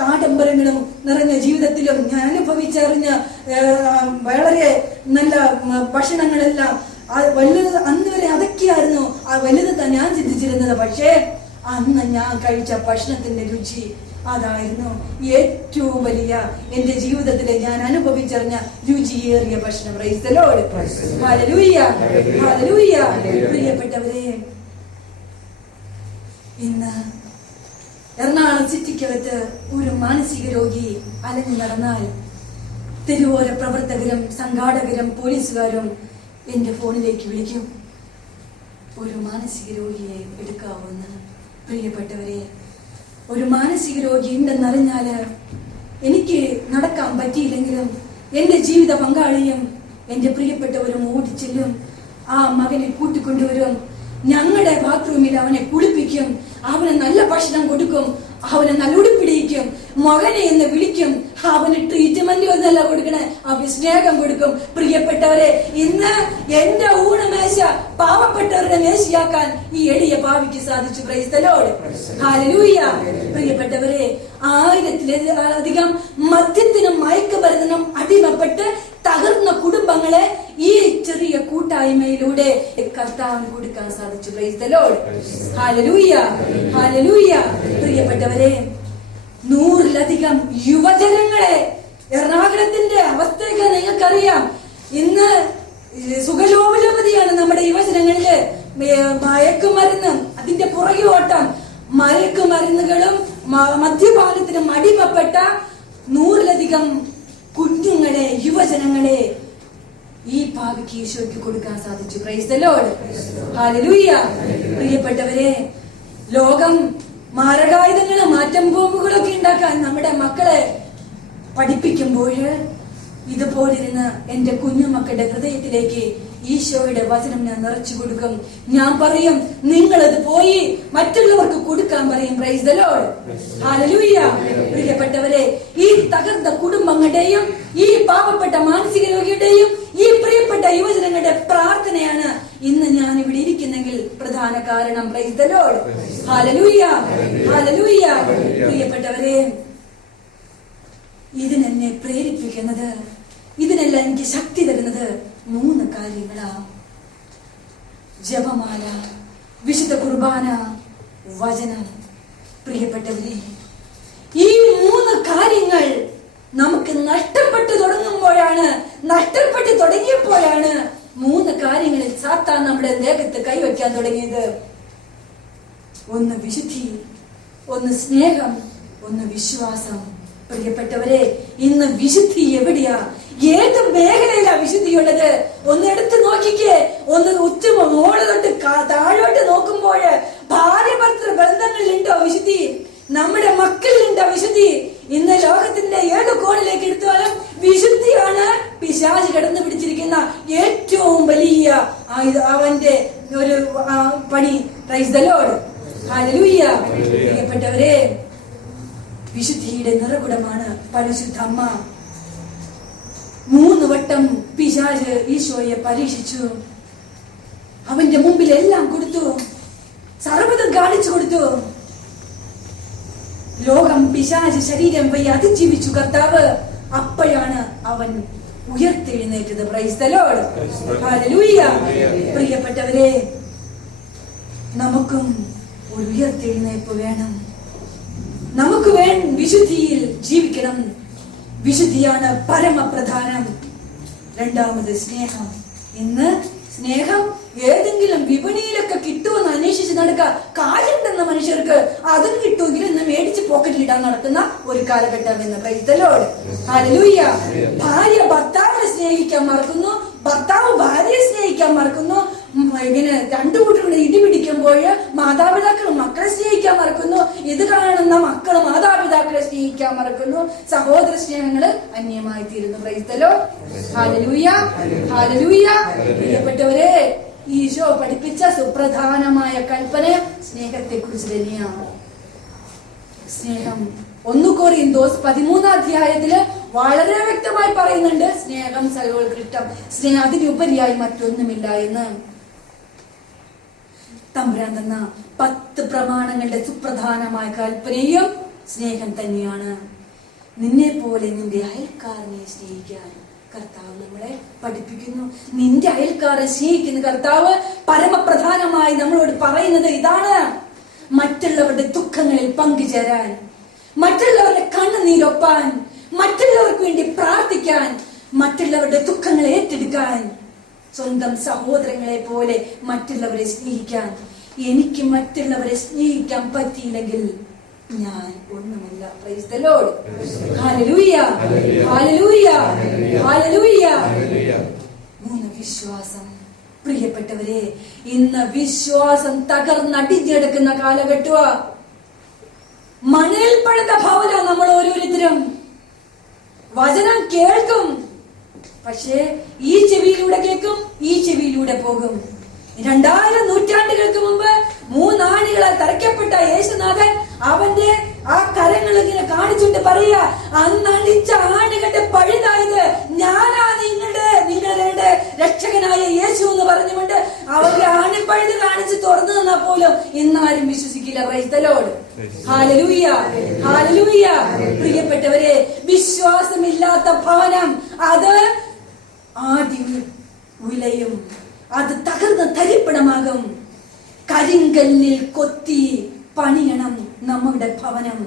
ആഡംബരങ്ങളും നിറഞ്ഞ ജീവിതത്തിലും ഞാൻ അനുഭവിച്ചറിഞ്ഞ വളരെ നല്ല ഭക്ഷണങ്ങളെല്ലാം വലുത് അന്ന് വരെ അതൊക്കെയായിരുന്നു വലുത് ഞാൻ ചിന്തിച്ചിരുന്നത്. പക്ഷേ അന്ന് ഞാൻ കഴിച്ച ഭക്ഷണത്തിന്റെ രുചി അതായിരുന്നു ഏറ്റവും വലിയ എന്റെ ജീവിതത്തിലെ ഞാൻ അനുഭവിച്ചറിഞ്ഞ രുചിയേറിയ ഭക്ഷണം. Price the Lord. Hallelujah, hallelujah. പ്രിയപ്പെട്ടവരെ, ഇന്ന് എറണാകുളം സിറ്റിക്കകത്ത് ഒരു മാനസിക രോഗി അലഞ്ഞു നടന്നാൽ തെരുവോര പ്രവർത്തകരും സംഘാടകരും പോലീസുകാരും എന്റെ ഫോണിലേക്ക് വിളിക്കും, ഒരു മാനസിക രോഗിയെ എടുക്കാവുന്ന. പ്രിയപ്പെട്ടവരെ, ഒരു മാനസിക രോഗി ഉണ്ടെന്നറിഞ്ഞാല് എനിക്ക് നടക്കാൻ പറ്റിയില്ലെങ്കിലും എന്റെ ജീവിത പങ്കാളിയും എന്റെ പ്രിയപ്പെട്ടവരും ഓടിച്ചെല്ലും, ആ മകനെ കൂട്ടിക്കൊണ്ടുവരും. ഞങ്ങളുടെ ബാത്റൂമിൽ അവനെ കുളിപ്പിക്കും, അവന് നല്ല ഭക്ഷണം കൊടുക്കും, അവനെ നല്ല ഉടുപ്പിടിക്കും, മകനെ എന്ന് വിളിക്കും. അവന് ട്രീറ്റ്മെന്റ് ഒന്നല്ല കൊടുക്കണേ, അവന് സ്നേഹം കൊടുക്കും. പ്രിയപ്പെട്ടവരെ, ഇന്ന് എന്റെ ഊണമേശ പാവപ്പെട്ടവരുടെ മേശയാക്കാൻ ഈ എളിയ പാവിക്ക് സാധിച്ചു. Price the Lord. ഹല്ലേലൂയ. പ്രിയപ്പെട്ടവരെ, 1000-ലധികം മദ്യത്തിനും മയക്കുമരുന്നിനും അടിമപ്പെട്ട് തകർന്ന കുടുംബങ്ങളെ ഈ ചെറിയ കൂട്ടായ്മയിലൂടെ കർത്താവിന് കൊടുക്കാൻ സാധിച്ചു. Price the Lord. Hallelujah, hallelujah. പ്രിയപ്പെട്ടവരെ, 100-ലധികം യുവജനങ്ങളെ, എറണാകുളത്തിന്റെ അവസ്ഥയൊക്കെ നിങ്ങൾക്കറിയാം. ഇന്ന് സുഖലോപലപതിയാണ് നമ്മുടെ യുവജനങ്ങളില്. മയക്കുമരുന്ന്, അതിന്റെ പുറകെ ഓട്ടം, മയക്കുമരുന്നുകളും മദ്യപാനത്തിനും അടിമപ്പെട്ട 100-ലധികം കുഞ്ഞുങ്ങളെ, യുവജനങ്ങളെ ഈ പാപിക്ക് ഈശോയ്ക്ക് കൊടുക്കാൻ സാധിച്ചു. Price the Lord. ഹല്ലേലൂയ. പ്രിയപ്പെട്ടവരെ, ലോകം മാരകായുധങ്ങളും ആറ്റം ബോംബുകളൊക്കെ ഉണ്ടാക്കാൻ നമ്മുടെ മക്കളെ പഠിപ്പിക്കുമ്പോൾ ഇതുപോലിരുന്ന് എന്റെ കുഞ്ഞുമക്കളുടെ ഹൃദയത്തിലേക്ക് ഈശോയുടെ വചനം ഞാൻ നിറച്ചു കൊടുക്കും. ഞാൻ പറയും, നിങ്ങളത് പോയി മറ്റുള്ളവർക്ക് കൊടുക്കാൻ പറയും. Price the Lord, hallelujah. പ്രിയപ്പെട്ടവരെ, ഈ തകർന്ന കുടുംബങ്ങളുടെയും ഈ പാവപ്പെട്ട മാനസിക രോഗിയുടെയും ഈ പ്രിയപ്പെട്ട യുവജനങ്ങളുടെ പ്രാർത്ഥനയാണ് ഇന്ന് ഞാൻ ഇവിടെ ഇരിക്കുന്നെങ്കിൽ പ്രധാന കാരണം. Price the Lord, hallelujah, hallelujah. പ്രിയപ്പെട്ടവരെ, ഇതിനെന്നെ പ്രേരിപ്പിക്കുന്നത്, ഇതിനെല്ലാം എനിക്ക് ശക്തി തരുന്നത് 3 കാര്യങ്ങളാ: ജപമാല, വിശുദ്ധ കുർബാന, വചനം. പ്രിയപ്പെട്ടവരെ, ഈ 3 കാര്യങ്ങൾ നമുക്ക് നഷ്ടപ്പെട്ടു തുടങ്ങിയപ്പോഴാണ് 3 കാര്യങ്ങളിൽ സാത്താൻ നമ്മുടെ ദേഹത്ത് കൈവയ്ക്കാൻ തുടങ്ങിയത്. ഒന്ന് വിശുദ്ധി, ഒന്ന് സ്നേഹം, ഒന്ന് വിശ്വാസം. പ്രിയപ്പെട്ടവരെ, ഇന്ന് വിശുദ്ധി എവിടെയാ? ഏത് മേഖലയിലാ വിശുദ്ധിയുള്ളത്? ഒന്ന് എടുത്ത് നോക്കിക്കേ. ഒന്ന് ഉച്ചമ മോള് തൊട്ട് താഴോട്ട് നോക്കുമ്പോൾ ഭാര്യ ഭർത്തൃ ബന്ധങ്ങളിലുണ്ടോ വിശുദ്ധി? നമ്മുടെ മക്കളിലുണ്ടോ വിശുദ്ധി? ഇന്ന് ലോകത്തിന്റെ ഏത് കോണിലേക്ക് എടുത്താലും വിശുദ്ധിയാണ് പിശാച് കടന്നു പിടിച്ചിരിക്കുന്ന ഏറ്റവും വലിയ അവന്റെ ഒരു പണി. Price the Lord, hallelujah. പ്രിയപ്പെട്ടവരെ, വിശുദ്ധിയുടെ നിറകുടമാണ് പരിശുദ്ധ അമ്മ. 3 വട്ടം പിശാച് ഈശോയെ പരീക്ഷിച്ചു. അവന്റെ മുമ്പിൽ എല്ലാം കൊടുത്തു, സർവ്വതും കാണിച്ചു കൊടുത്തു. ലോകം പിശാച് ശരീരം വഴി അതിജീവിച്ചു കർത്താവ്. അപ്പോഴാണ് അവൻ ഉയർത്തെഴുന്നേറ്റത്. Praise the Lord, hallelujah. പ്രിയപ്പെട്ടവരെ, നമുക്കും ഒരു ഉയർത്തെഴുന്നേൽപ്പ് വേണം. നമുക്ക് വിശുദ്ധിയിൽ ജീവിക്കണം. വിശുദ്ധിയാണ് പരമപ്രധാനം. 2ാമത് സ്നേഹം. ഇന്ന് സ്നേഹം ഏതെങ്കിലും വിപണിയിലൊക്കെ കിട്ടുമെന്ന് അന്വേഷിച്ച് നടക്കുക. കാലുണ്ടെന്ന മനുഷ്യർക്ക് അതും കിട്ടുമെങ്കിൽ ഇന്ന് മേടിച്ച് പോക്കറ്റിലിടാൻ നടക്കുന്ന ഒരു കാലഘട്ടം എന്ന്. Price the Lord, hallelujah. ഭാര്യ ഭർത്താവിനെ സ്നേഹിക്കാൻ മറക്കുന്നു, ഭർത്താവ് ഭാര്യയെ സ്നേഹിക്കാൻ മറക്കുന്നു. ഇങ്ങനെ 2 കൂട്ടരുടെ ഇടിപിടിക്കുമ്പോൾ മാതാപിതാക്കൾ മക്കളെ സ്നേഹിക്കാൻ മറക്കുന്നു. ഇത് കാണുന്ന മക്കൾ മാതാപിതാക്കളെ സ്നേഹിക്കാൻ മറക്കുന്നു. സഹോദര സ്നേഹങ്ങള് അന്യമായി തീരുന്നു. Price the Lord, hallelujah, hallelujah. പ്രിയപ്പെട്ടവരെ, ഈശോ പഠിപ്പിച്ച സുപ്രധാനമായ കൽപ്പന സ്നേഹത്തെ കുറിച്ച് തന്നെയാണ്. സ്നേഹം 1 കൊറിന്തോസ് 13 അധ്യായത്തില് വളരെ വ്യക്തമായി പറയുന്നുണ്ട്, സ്നേഹം സർവോത്കൃഷ്ടം, സ്നേഹം അതിനുപരിയായി മറ്റൊന്നുമില്ല എന്ന്. തമ്പുരാൻ തന്ന 10 പ്രമാണങ്ങളുടെ സുപ്രധാനമായ കൽപ്പനയും സ്നേഹം തന്നെയാണ്. നിന്നെ പോലെ നിന്റെ അയൽക്കാരനെ സ്നേഹിക്കാൻ കർത്താവ് നമ്മളെ പഠിപ്പിക്കുന്നു. നിന്റെ അയൽക്കാരെ സ്നേഹിക്കുന്ന കർത്താവ് പരമപ്രധാനമായി നമ്മളോട് പറയുന്നത് ഇതാണ്: മറ്റുള്ളവരുടെ ദുഃഖങ്ങളിൽ പങ്കുചേരാൻ, മറ്റുള്ളവരുടെ കണ്ണുനീരൊപ്പാൻ, മറ്റുള്ളവർക്ക് വേണ്ടി പ്രാർത്ഥിക്കാൻ, മറ്റുള്ളവരുടെ ദുഃഖങ്ങൾ ഏറ്റെടുക്കാൻ, സ്വന്തം സഹോദരങ്ങളെ പോലെ മറ്റുള്ളവരെ സ്നേഹിക്കാൻ. എനിക്ക് മറ്റുള്ളവരെ സ്നേഹിക്കാൻ പറ്റിയില്ലെങ്കിൽ ഞാൻ ഒന്നുമില്ല. Price the Lord, hallelujah, hallelujah, hallelujah. 3 വിശ്വാസം. പ്രിയപ്പെട്ടവരെ, ഇന്ന് വിശ്വാസം തകർന്നടിഞ്ഞെടുക്കുന്ന കാലഘട്ടമാ. മണൽ പഴുത ഭവന നമ്മൾ ഓരോരുത്തരും. വചനം കേൾക്കും, പക്ഷേ ഈ ചെവിയിലൂടെ കേൾക്കും, ഈ ചെവിയിലൂടെ പോകും. 2000 നൂറ്റാണ്ടുകൾക്ക് മുമ്പ് 3 ആണികളാൽ തറയ്ക്കപ്പെട്ട യേശുനാഥൻ അവന്റെ ആ കരങ്ങൾ ഇങ്ങനെ കാണിച്ചുകൊണ്ട് പറയാ, അന്നടിച്ച ആണികളുടെ പഴുതായത് ഞാനാ നിങ്ങളുടെ രക്ഷകനായ യേശു എന്ന് പറഞ്ഞുകൊണ്ട് അവരുടെ ആണിപ്പഴുത് കാണിച്ച് തുറന്നു തന്നാൽ പോലും ഇന്നാരും വിശ്വസിക്കില്ല. Price the Lord, hallelujah, hallelujah. പ്രിയപ്പെട്ടവരെ, വിശ്വാസമില്ലാത്ത ഭവനം അത് ആദ്യം ഉലയും, അത് തകർന്ന് തരിപ്പണമാകും. കരിങ്കല്ലിൽ കൊത്തി പണിയണം നമ്മുടെ ഭവനം.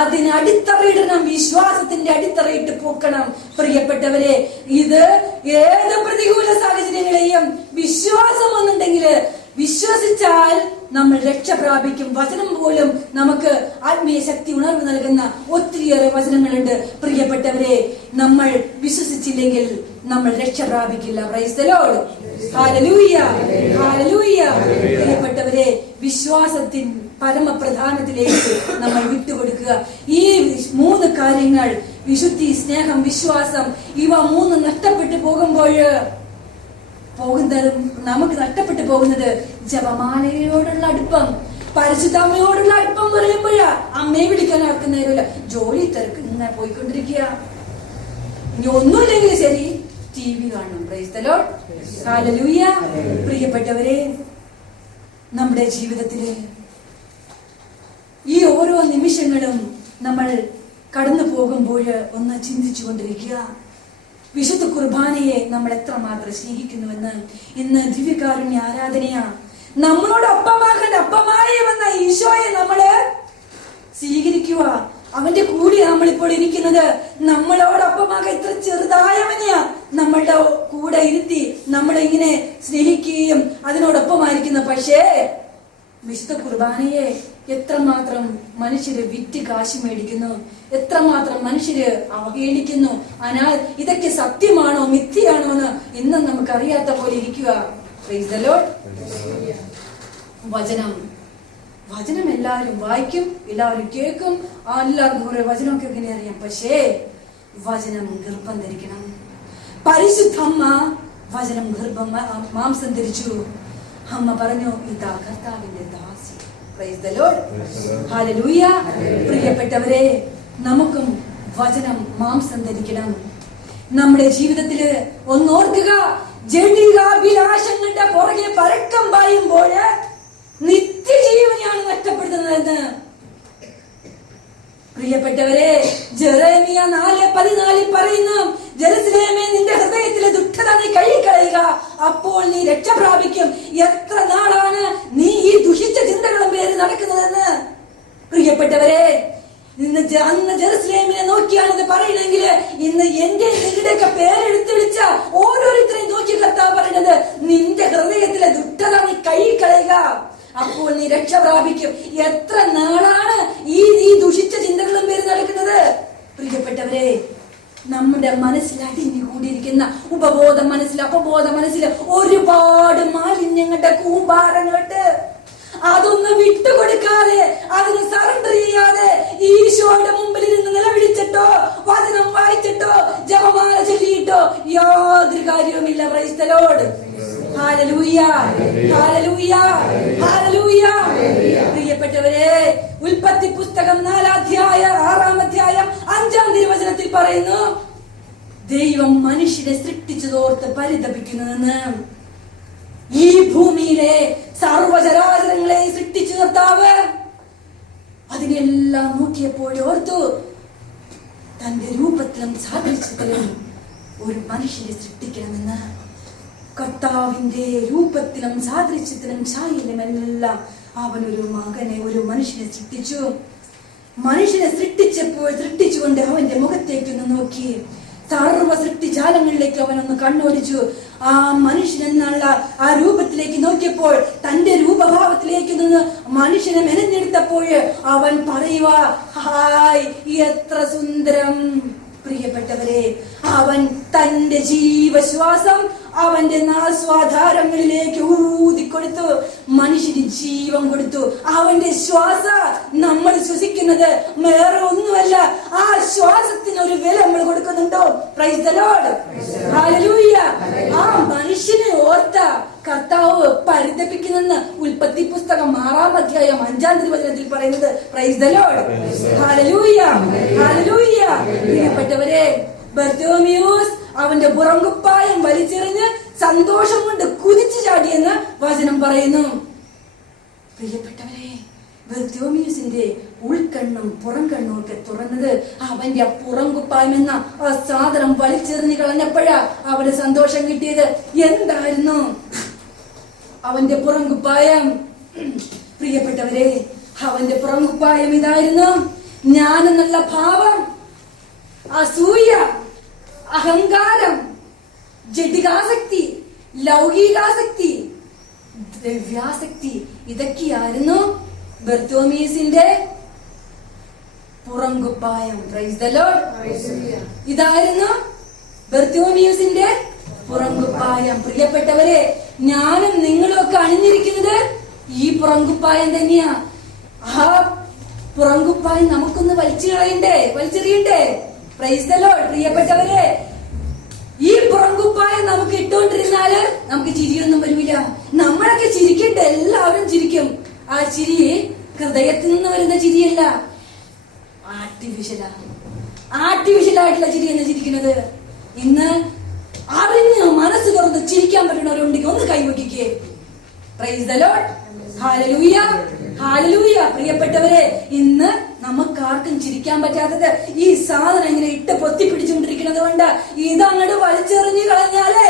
അതിന് അടിത്തറയിടണം, വിശ്വാസത്തിന്റെ അടിത്തറയിട്ട് പോക്കണം. പ്രിയപ്പെട്ടവരെ, ഇത് ഏത് പ്രതികൂല സാഹചര്യങ്ങളെയും വിശ്വാസം വന്നിട്ടുണ്ടെങ്കിൽ, വിശ്വസിച്ചാൽ നമ്മൾ രക്ഷ പ്രാപിക്കും. വചനം പോലും നമുക്ക് ആത്മീയ ശക്തി ഉണർവ് നൽകുന്ന ഒത്തിരിയേറെ വചനങ്ങളുണ്ട്. പ്രിയപ്പെട്ടവരെ, നമ്മൾ വിശ്വസിച്ചില്ലെങ്കിൽ നമ്മൾ രക്ഷ പ്രാപിക്കില്ല. Praise the Lord, hallelujah, hallelujah. പ്രിയപ്പെട്ടവരെ, വിശ്വാസത്തിൻ പരമപ്രധാനത്തിലേക്ക് നമ്മൾ വിട്ടുകൊടുക്കുക. ഈ 3 കാര്യങ്ങൾ വിശുദ്ധി, സ്നേഹം, വിശ്വാസം, ഇവ മൂന്ന് നഷ്ടപ്പെട്ടു നമുക്ക് നഷ്ടപ്പെട്ടു പോകുന്നത് ജപമാലയോടുള്ള അടുപ്പം, പരിശുദ്ധമ്മയോടുള്ള അടുപ്പം പറയുമ്പോഴാ അമ്മയെ വിളിക്കാൻ ആർക്കും നേരമില്ല. ജോലി തിരക്ക് ഇങ്ങനെ പോയിക്കൊണ്ടിരിക്കുക. ഇനി ഒന്നുമില്ലെങ്കിൽ ശരി, TV കാണണം. Price the Lord, hallelujah. പ്രിയപ്പെട്ടവരെ, നമ്മുടെ ജീവിതത്തില് ഈ ഓരോ നിമിഷങ്ങളും നമ്മൾ കടന്നു പോകുമ്പോൾ ഒന്ന് ചിന്തിച്ചു കൊണ്ടിരിക്കുക, വിശുദ്ധ കുർബാനയെ നമ്മൾ എത്രമാത്രം സ്നേഹിക്കുന്നുവെന്ന്. ഇന്ന് ദിവ്യകാരുണ്യ ആരാധനയാ. നമ്മളോട് അപ്പമായി വന്ന ഈശോയെ നമ്മള് സ്വീകരിക്കുക. അവന്റെ കൂടെ നമ്മളിപ്പോൾ ഇരിക്കുന്നത്. നമ്മളോടൊപ്പമാകെ ഇത്ര ചെറുതായവനെയാ നമ്മളുടെ കൂടെ ഇരുത്തി നമ്മളെ ഇങ്ങനെ സ്നേഹിക്കുകയും അതിനോടൊപ്പമായിരിക്കുന്ന. പക്ഷേ വിശുദ്ധ കുർബാനയെ എത്രമാത്രം മനുഷ്യര് വിറ്റ് കാശ് മേടിക്കുന്നു, എത്രമാത്രം മനുഷ്യര് അവഹേളിക്കുന്നു. അതിനാൽ ഇതൊക്കെ സത്യമാണോ മിഥ്യയാണോ എന്ന് ഇന്നും നമുക്കറിയാത്ത പോലെ ഇരിക്കുക. Price the Lord. വചനം എല്ലാവരും വായിക്കും, എല്ലാവരും കേൾക്കും, എല്ലാവർക്കും കുറെ വചനമൊക്കെ എങ്ങനെ അറിയാം. പക്ഷേ വചനം ഗർഭം ധരിക്കണം. പരിശുദ്ധമ്മ വചനം മാംസം ധരിച്ചു. അമ്മ പറഞ്ഞു, ഇതാ കർത്താവിന്റെ ദാസി. Price the Lord, hallelujah. പ്രിയപ്പെട്ടവരെ, നമുക്കും വചനം മാംസം ധരിക്കണം. നമ്മുടെ ജീവിതത്തില് ഒന്നോർക്കുക, ജഡികാഭിലാഷങ്ങളുടെ പുറകെ പരക്കം പായുമ്പോൾ നിത്യജീവനെയാണ് നഷ്ടപ്പെടുത്തുന്നതെന്ന്. പ്രിയപ്പെട്ടവരെ, ജെറേമിയ 4:14 പറയുന്നു, ജെറുസലേമേ, നിന്റെ ഹൃദയത്തിലെ ദുഷ്ടത നീ കഴുകിക്കളയുക, അപ്പോൾ നീ രക്ഷ പ്രാപിക്കും. എത്ര നാളാണ് നീ ഈ ദുഷിച്ച ചിന്തകളും പേര് നടക്കുന്നതെന്ന്. പ്രിയപ്പെട്ടവരെ, അന്ന് ജെറുസലേമിനെ നോക്കിയാണ് ഇത് പറയണെങ്കിൽ, ഇന്ന് എന്റെ നിങ്ങളുടെയൊക്കെ പേരെടുത്ത് വിളിച്ച ഓരോരുത്തരെയും നോക്കി കർത്താവ് പറയുന്നത്, നിന്റെ ഹൃദയത്തിലെ ദുഷ്ടത നീ കഴുകിക്കളയുക, അപ്പോൾ നീ രക്ഷ പ്രാപിക്കും. എത്ര നാളാണ് ഈ ദുഷിച്ച ചിന്തകളും പേര് നടക്കുന്നത്. പ്രിയപ്പെട്ടവരെ, നമ്മുടെ മനസ്സിൽ അടിഞ്ഞുകൂടിയിരിക്കുന്ന ഉപബോധ മനസ്സിൽ, അപബോധ മനസ്സിൽ ഒരുപാട് മാലിന്യങ്ങളുടെ കൂമ്പാരങ്ങളുണ്ട്. അതൊന്നും വിട്ടുകൊടുക്കാതെ, അതിന് സറണ്ടർ ചെയ്യാതെ, ഈശോയുടെ മുമ്പിൽ ഇരുന്ന് നിലവിളിച്ചിട്ടോ വചനം വായിച്ചിട്ടോ ജപമാല ചൊല്ലിയിട്ടോ യാതൊരു കാര്യവുമില്ല. Price the Lord, hallelujah, hallelujah, hallelujah. പ്രിയപ്പെട്ടവരെ, ഉൽപ്പത്തി പുസ്തകം 4:6 5 പറയുന്നു, ദൈവം മനുഷ്യരെ സൃഷ്ടിച്ചതോർത്ത് പരിതപിക്കുന്നതെന്ന്. ഈ ഭൂമിയിലെ സർവചരാചരങ്ങളെ സൃഷ്ടിച്ചു കർത്താവ് അതിനെല്ലാം നോക്കിയപ്പോൾ ഓർത്തു, തന്റെ രൂപത്തിലും സാദൃശ്യത്തിലും ഒരു മനുഷ്യരെ സൃഷ്ടിക്കണമെന്ന്. കർത്താവിന്റെ രൂപത്തിലും സാദൃശ്യത്തിലും ഛായയിലും എല്ലാം അവൻ ഒരു മകനെ, ഒരു മനുഷ്യനെ സൃഷ്ടിച്ചു. മനുഷ്യനെ സൃഷ്ടിച്ചുകൊണ്ട് അവന്റെ മുഖത്തേക്കൊന്ന് നോക്കി, സർവ സൃഷ്ടിജാലങ്ങളിലേക്ക് അവനൊന്ന് കണ്ണോടിച്ചു. ആ മനുഷ്യൻ എന്നുള്ള ആ രൂപത്തിലേക്ക് നോക്കിയപ്പോൾ, തന്റെ രൂപഭാവത്തിലേക്ക് നിന്ന് മനുഷ്യനെ മെനഞ്ഞെടുത്തപ്പോൾ അവൻ പറയുക, ഹായ്, എത്ര സുന്ദരം. പ്രിയപ്പെട്ടവരെ, അവൻ തന്റെ ജീവശ്വാസം അവന്റെ നാസ്വാധാരങ്ങളിലേക്ക് ഊതിക്കൊടുത്തു. മനുഷ്യന് ജീവൻ കൊടുത്തു. അവന്റെ ശ്വാസ നമ്മൾ ശ്വസിക്കുന്നത് വേറെ ഒന്നുമല്ല. ആ ശ്വാസത്തിന് ഒരു വില നമ്മൾ കൊടുക്കുന്നുണ്ടോ? Price the Lord, hallelujah. ആ മനുഷ്യനെ ഓർത്ത കർത്താവ് പരിതപിക്കുന്നെന്ന് ഉൽപ്പത്തി പുസ്തകം 6:5 പറയുന്നത്. Price the Lord, hallelujah, hallelujah. പ്രിയപ്പെട്ടവരെ, ബർത്തോമിയോസ് അവന്റെ പുറംകുപ്പായം വലിച്ചെറിഞ്ഞ് സന്തോഷം കൊണ്ട് കുതിച്ചു ചാടിയെന്ന് വചനം പറയുന്നു. പ്രിയപ്പെട്ടവരെ, ബർത്തോമിയോസിന്റെ ഉൾക്കണ്ണും പുറം കണ്ണും ഒക്കെ തുറന്നത് അവന്റെ പുറംകുപ്പായം എന്ന ആ സാധനം വലിച്ചെറിഞ്ഞ് കളഞ്ഞപ്പോഴാ അവന് സന്തോഷം കിട്ടിയത്. എന്തായിരുന്നു അവന്റെ പുറംകുപ്പായം? പ്രിയപ്പെട്ടവരെ, അവന്റെ പുറംകുപ്പായം ഇതായിരുന്നു: ഞാനെന്നുള്ള ഭാവം, അസൂയ, അഹങ്കാരം, ജഡികാസക്തി, ലൗകികാസക്തി, ദ്രവ്യാസക്തി. ഇതൊക്കെയായിരുന്നു ബർത്തോമിയസിന്റെ പുറംകുപ്പായം. Praise the Lord. ഇതായിരുന്നു ബർത്തോമിയസിന്റെ പുറംകുപ്പായം. പ്രിയപ്പെട്ടവരെ, ഞാനും നിങ്ങളും ഒക്കെ അണിഞ്ഞിരിക്കുന്നത് ഈ പുറംകുപ്പായം തന്നെയാ. ആ പുറംകുപ്പായം നമുക്കൊന്ന് വലിച്ചെറിയണ്ടേ? Price the Lord. പ്രിയപ്പെട്ടവരെ, ഈ പുറംകുപ്പായം നമുക്ക് ഇട്ടുകൊണ്ടിരുന്നാല് നമുക്ക് ചിരിയൊന്നും വരില്ല. നമ്മളൊക്കെ ചിരിക്കട്ടെ, എല്ലാവരും ചിരിക്കും. ആ ചിരി ഹൃദയത്തിൽ നിന്ന് വരുന്ന ചിരിയല്ല, ആർട്ടിഫിഷ്യലായിട്ടുള്ള ചിരിയാണ് ചിരിക്കുന്നത്. ഇന്ന് അറിഞ്ഞ് മനസ്സ് തുറന്ന് ചിരിക്കാൻ പറ്റുന്നവരുണ്ടെങ്കിൽ ഒന്ന് കൈവയ്ക്കേ. Praise the Lord. Hallelujah, hallelujah. പ്രിയപ്പെട്ടവരെ, ഇന്ന് നമുക്കാർക്കും ചിരിക്കാൻ പറ്റാത്തത് ഈ സാധനം ഇങ്ങനെ ഇട്ട് പൊത്തി പിടിച്ചുകൊണ്ടിരിക്കുന്നത് കൊണ്ട് ഇതങ്ങോട്ട് വലിച്ചെറിഞ്ഞു കളഞ്ഞാലേ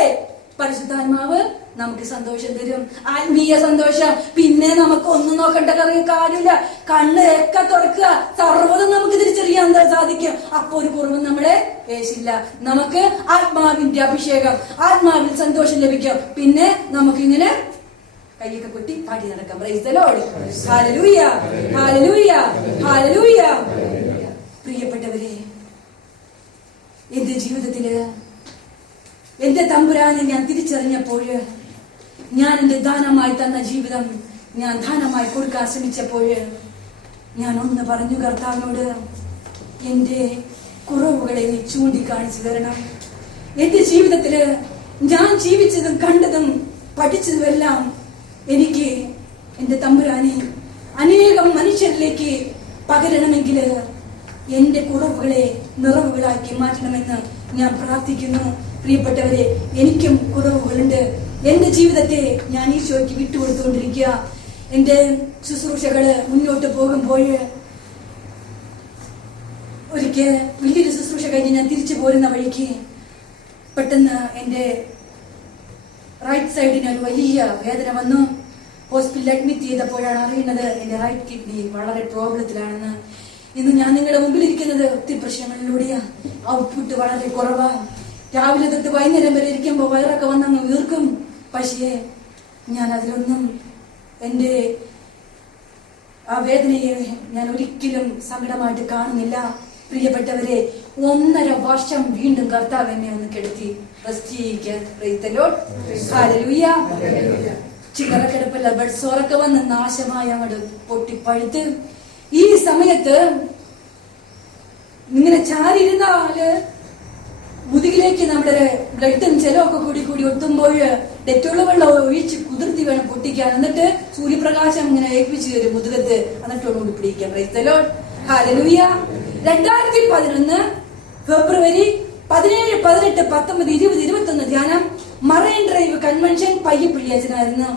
പരിശുദ്ധാത്മാവ് നമുക്ക് സന്തോഷം തരും, ആത്മീയ സന്തോഷം. പിന്നെ നമുക്ക് ഒന്നും നോക്കണ്ട കാര്യമില്ല. കണ്ണൊക്കെ തുറക്കുക, സർവ്വതും നമുക്ക് തിരിച്ചറിയാൻ സാധിക്കും. അപ്പൊ ഒരു കുറവ് നമ്മളെ വേശില്ല. നമുക്ക് ആത്മാവിന്റെ അഭിഷേകം, ആത്മാവിൽ സന്തോഷം ലഭിക്കും. പിന്നെ നമുക്കിങ്ങനെ കൈയൊക്കെ കൊട്ടി പാടി നടക്കാം. Price the Lord. Hallelujah, hallelujah, hallelujah. പ്രിയപ്പെട്ടവരെ, എന്റെ ജീവിതത്തില് എന്റെ തമ്പുരാനെ ഞാൻ തിരിച്ചറിഞ്ഞപ്പോൾ, ഞാൻ എന്റെ ദാനമായി തന്ന ജീവിതം ഞാൻ ദാനമായി കൊടുക്കാൻ ശ്രമിച്ചപ്പോൾ ഞാൻ ഒന്ന് പറഞ്ഞു കർത്താവിനോട്, എന്റെ കുറവുകളെ നീ ചൂണ്ടിക്കാണിച്ചു തരണം. എന്റെ ജീവിതത്തില് ഞാൻ ജീവിച്ചതും കണ്ടതും പഠിച്ചതുമെല്ലാം എനിക്ക് എന്റെ തമ്പുരാനെ അനേകം മനുഷ്യരിലേക്ക് പകരണമെങ്കിൽ എന്റെ കുറവുകളെ നിറവുകളാക്കി മാറ്റണമെന്ന് ഞാൻ പ്രാർത്ഥിക്കുന്നു. പ്രിയപ്പെട്ടവരെ, എനിക്കും കുറവുകളുണ്ട്. എന്റെ ജീവിതത്തെ ഞാൻ ഈശോയ്ക്ക് വിട്ടുകൊടുത്തുകൊണ്ടിരിക്കുക. എന്റെ ശുശ്രൂഷകള് മുന്നോട്ട് പോകുമ്പോൾ ഒരിക്കൽ വലിയൊരു ശുശ്രൂഷ കഴിഞ്ഞ് ഞാൻ തിരിച്ചു പോരുന്ന വഴിക്ക് പെട്ടെന്ന് എന്റെ റൈറ്റ് സൈഡിന് ഒരു വലിയ വേദന വന്നു. ഹോസ്പിറ്റലിൽ അഡ്മിറ്റ് ചെയ്തപ്പോഴാണ് അറിയുന്നത് എന്റെ റൈറ്റ് കിഡ്നി വളരെ പ്രോബ്ലത്തിലാണെന്ന്. ഇന്ന് ഞാൻ നിങ്ങളുടെ മുമ്പിൽ ഇരിക്കുന്നത് ഒത്തിരി പ്രശ്നങ്ങളിലൂടെയാ. ഔട്ട്പുട്ട് വളരെ കുറവാ. രാവിലെ തൊട്ട് വൈകുന്നേരം വരെ ഇരിക്കുമ്പോൾ വയറൊക്കെ വന്നങ്ങ് വീർക്കും. പക്ഷേ ഞാൻ അതിലൊന്നും എന്റെ ആ വേദനയെ ഞാൻ ഒരിക്കലും സങ്കടമായിട്ട് കാണുന്നില്ല. പ്രിയപ്പെട്ടവരെ, 1.5 വർഷം വീണ്ടും കർത്താവ് എന്നെ ഒന്ന് കെടുത്തി റെസ്റ്റ് ചെയ്യിക്കാൻ. Price the Lord. ഹല്ലേലൂയ. ചിലറക്കെടുപ്പല്ല, ബെഡ്സോറൊക്കെ വന്ന് നാശമായി അങ്ങോട്ട് പൊട്ടിപ്പഴുത്ത്. ഈ സമയത്ത് ഇങ്ങനെ ചാരിയിരുന്നാല് മുതുകിലേക്ക് നമ്മുടെ ബ്ലഡും ജലമൊക്കെ കൂടി ഒത്തുമ്പോൾ ഡെറ്റോള് വെള്ളം ഒഴിച്ച് കുതിർത്തി വേണം പൊട്ടിക്കാൻ. എന്നിട്ട് സൂര്യപ്രകാശം ഇങ്ങനെ ഏൽപ്പിച്ചു തരും മുതുകത്ത്, എന്നിട്ട് ഒന്നുകൂടി പിടിക്കാം. Price the Lord. ഹല്ലേലൂയ. 2011 ഫെബ്രുവരി 17, 18, 19, 20, 21 ധ്യാനം മറൈൻ ഡ്രൈവ് കൺവെൻഷൻ പയ്യപ്പിള്ളിയച്ചനായിരുന്നു.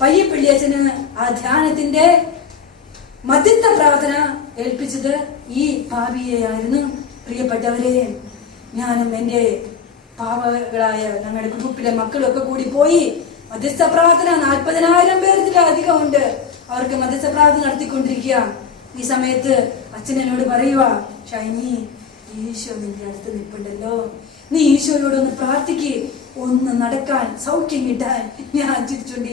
പയ്യപ്പിള്ളിയച്ചന് ആ ധ്യാനത്തിന്റെ മധ്യസ്ഥ പ്രാർത്ഥന ഏൽപ്പിച്ചത് ഈ ഭാവിയെയായിരുന്നു. പ്രിയപ്പെട്ടവരെ, ഞാനും എന്റെ പാവകളായ ഞങ്ങളുടെ ഗ്രൂപ്പിലെ മക്കളൊക്കെ കൂടി പോയി മധ്യസ്ഥ പ്രാർത്ഥന 40,000 പേരിലധികം ഉണ്ട്. അവർക്ക് മധ്യസ്ഥ പ്രാർത്ഥന നടത്തിക്കൊണ്ടിരിക്കുക. ഈ സമയത്ത് അച്ഛനോട് പറയുക, ഷൈനി, ഈശോ നിന്റെ അടുത്ത് നിൽപ്പുണ്ടല്ലോ, നീ ഈശോയോടൊന്ന് പ്രാർത്ഥിക്ക്, ഒന്ന് നടക്കാൻ സൗഖ്യം കിട്ടാൻ. ഞാൻ ചിരിച്ചുകൊണ്ട്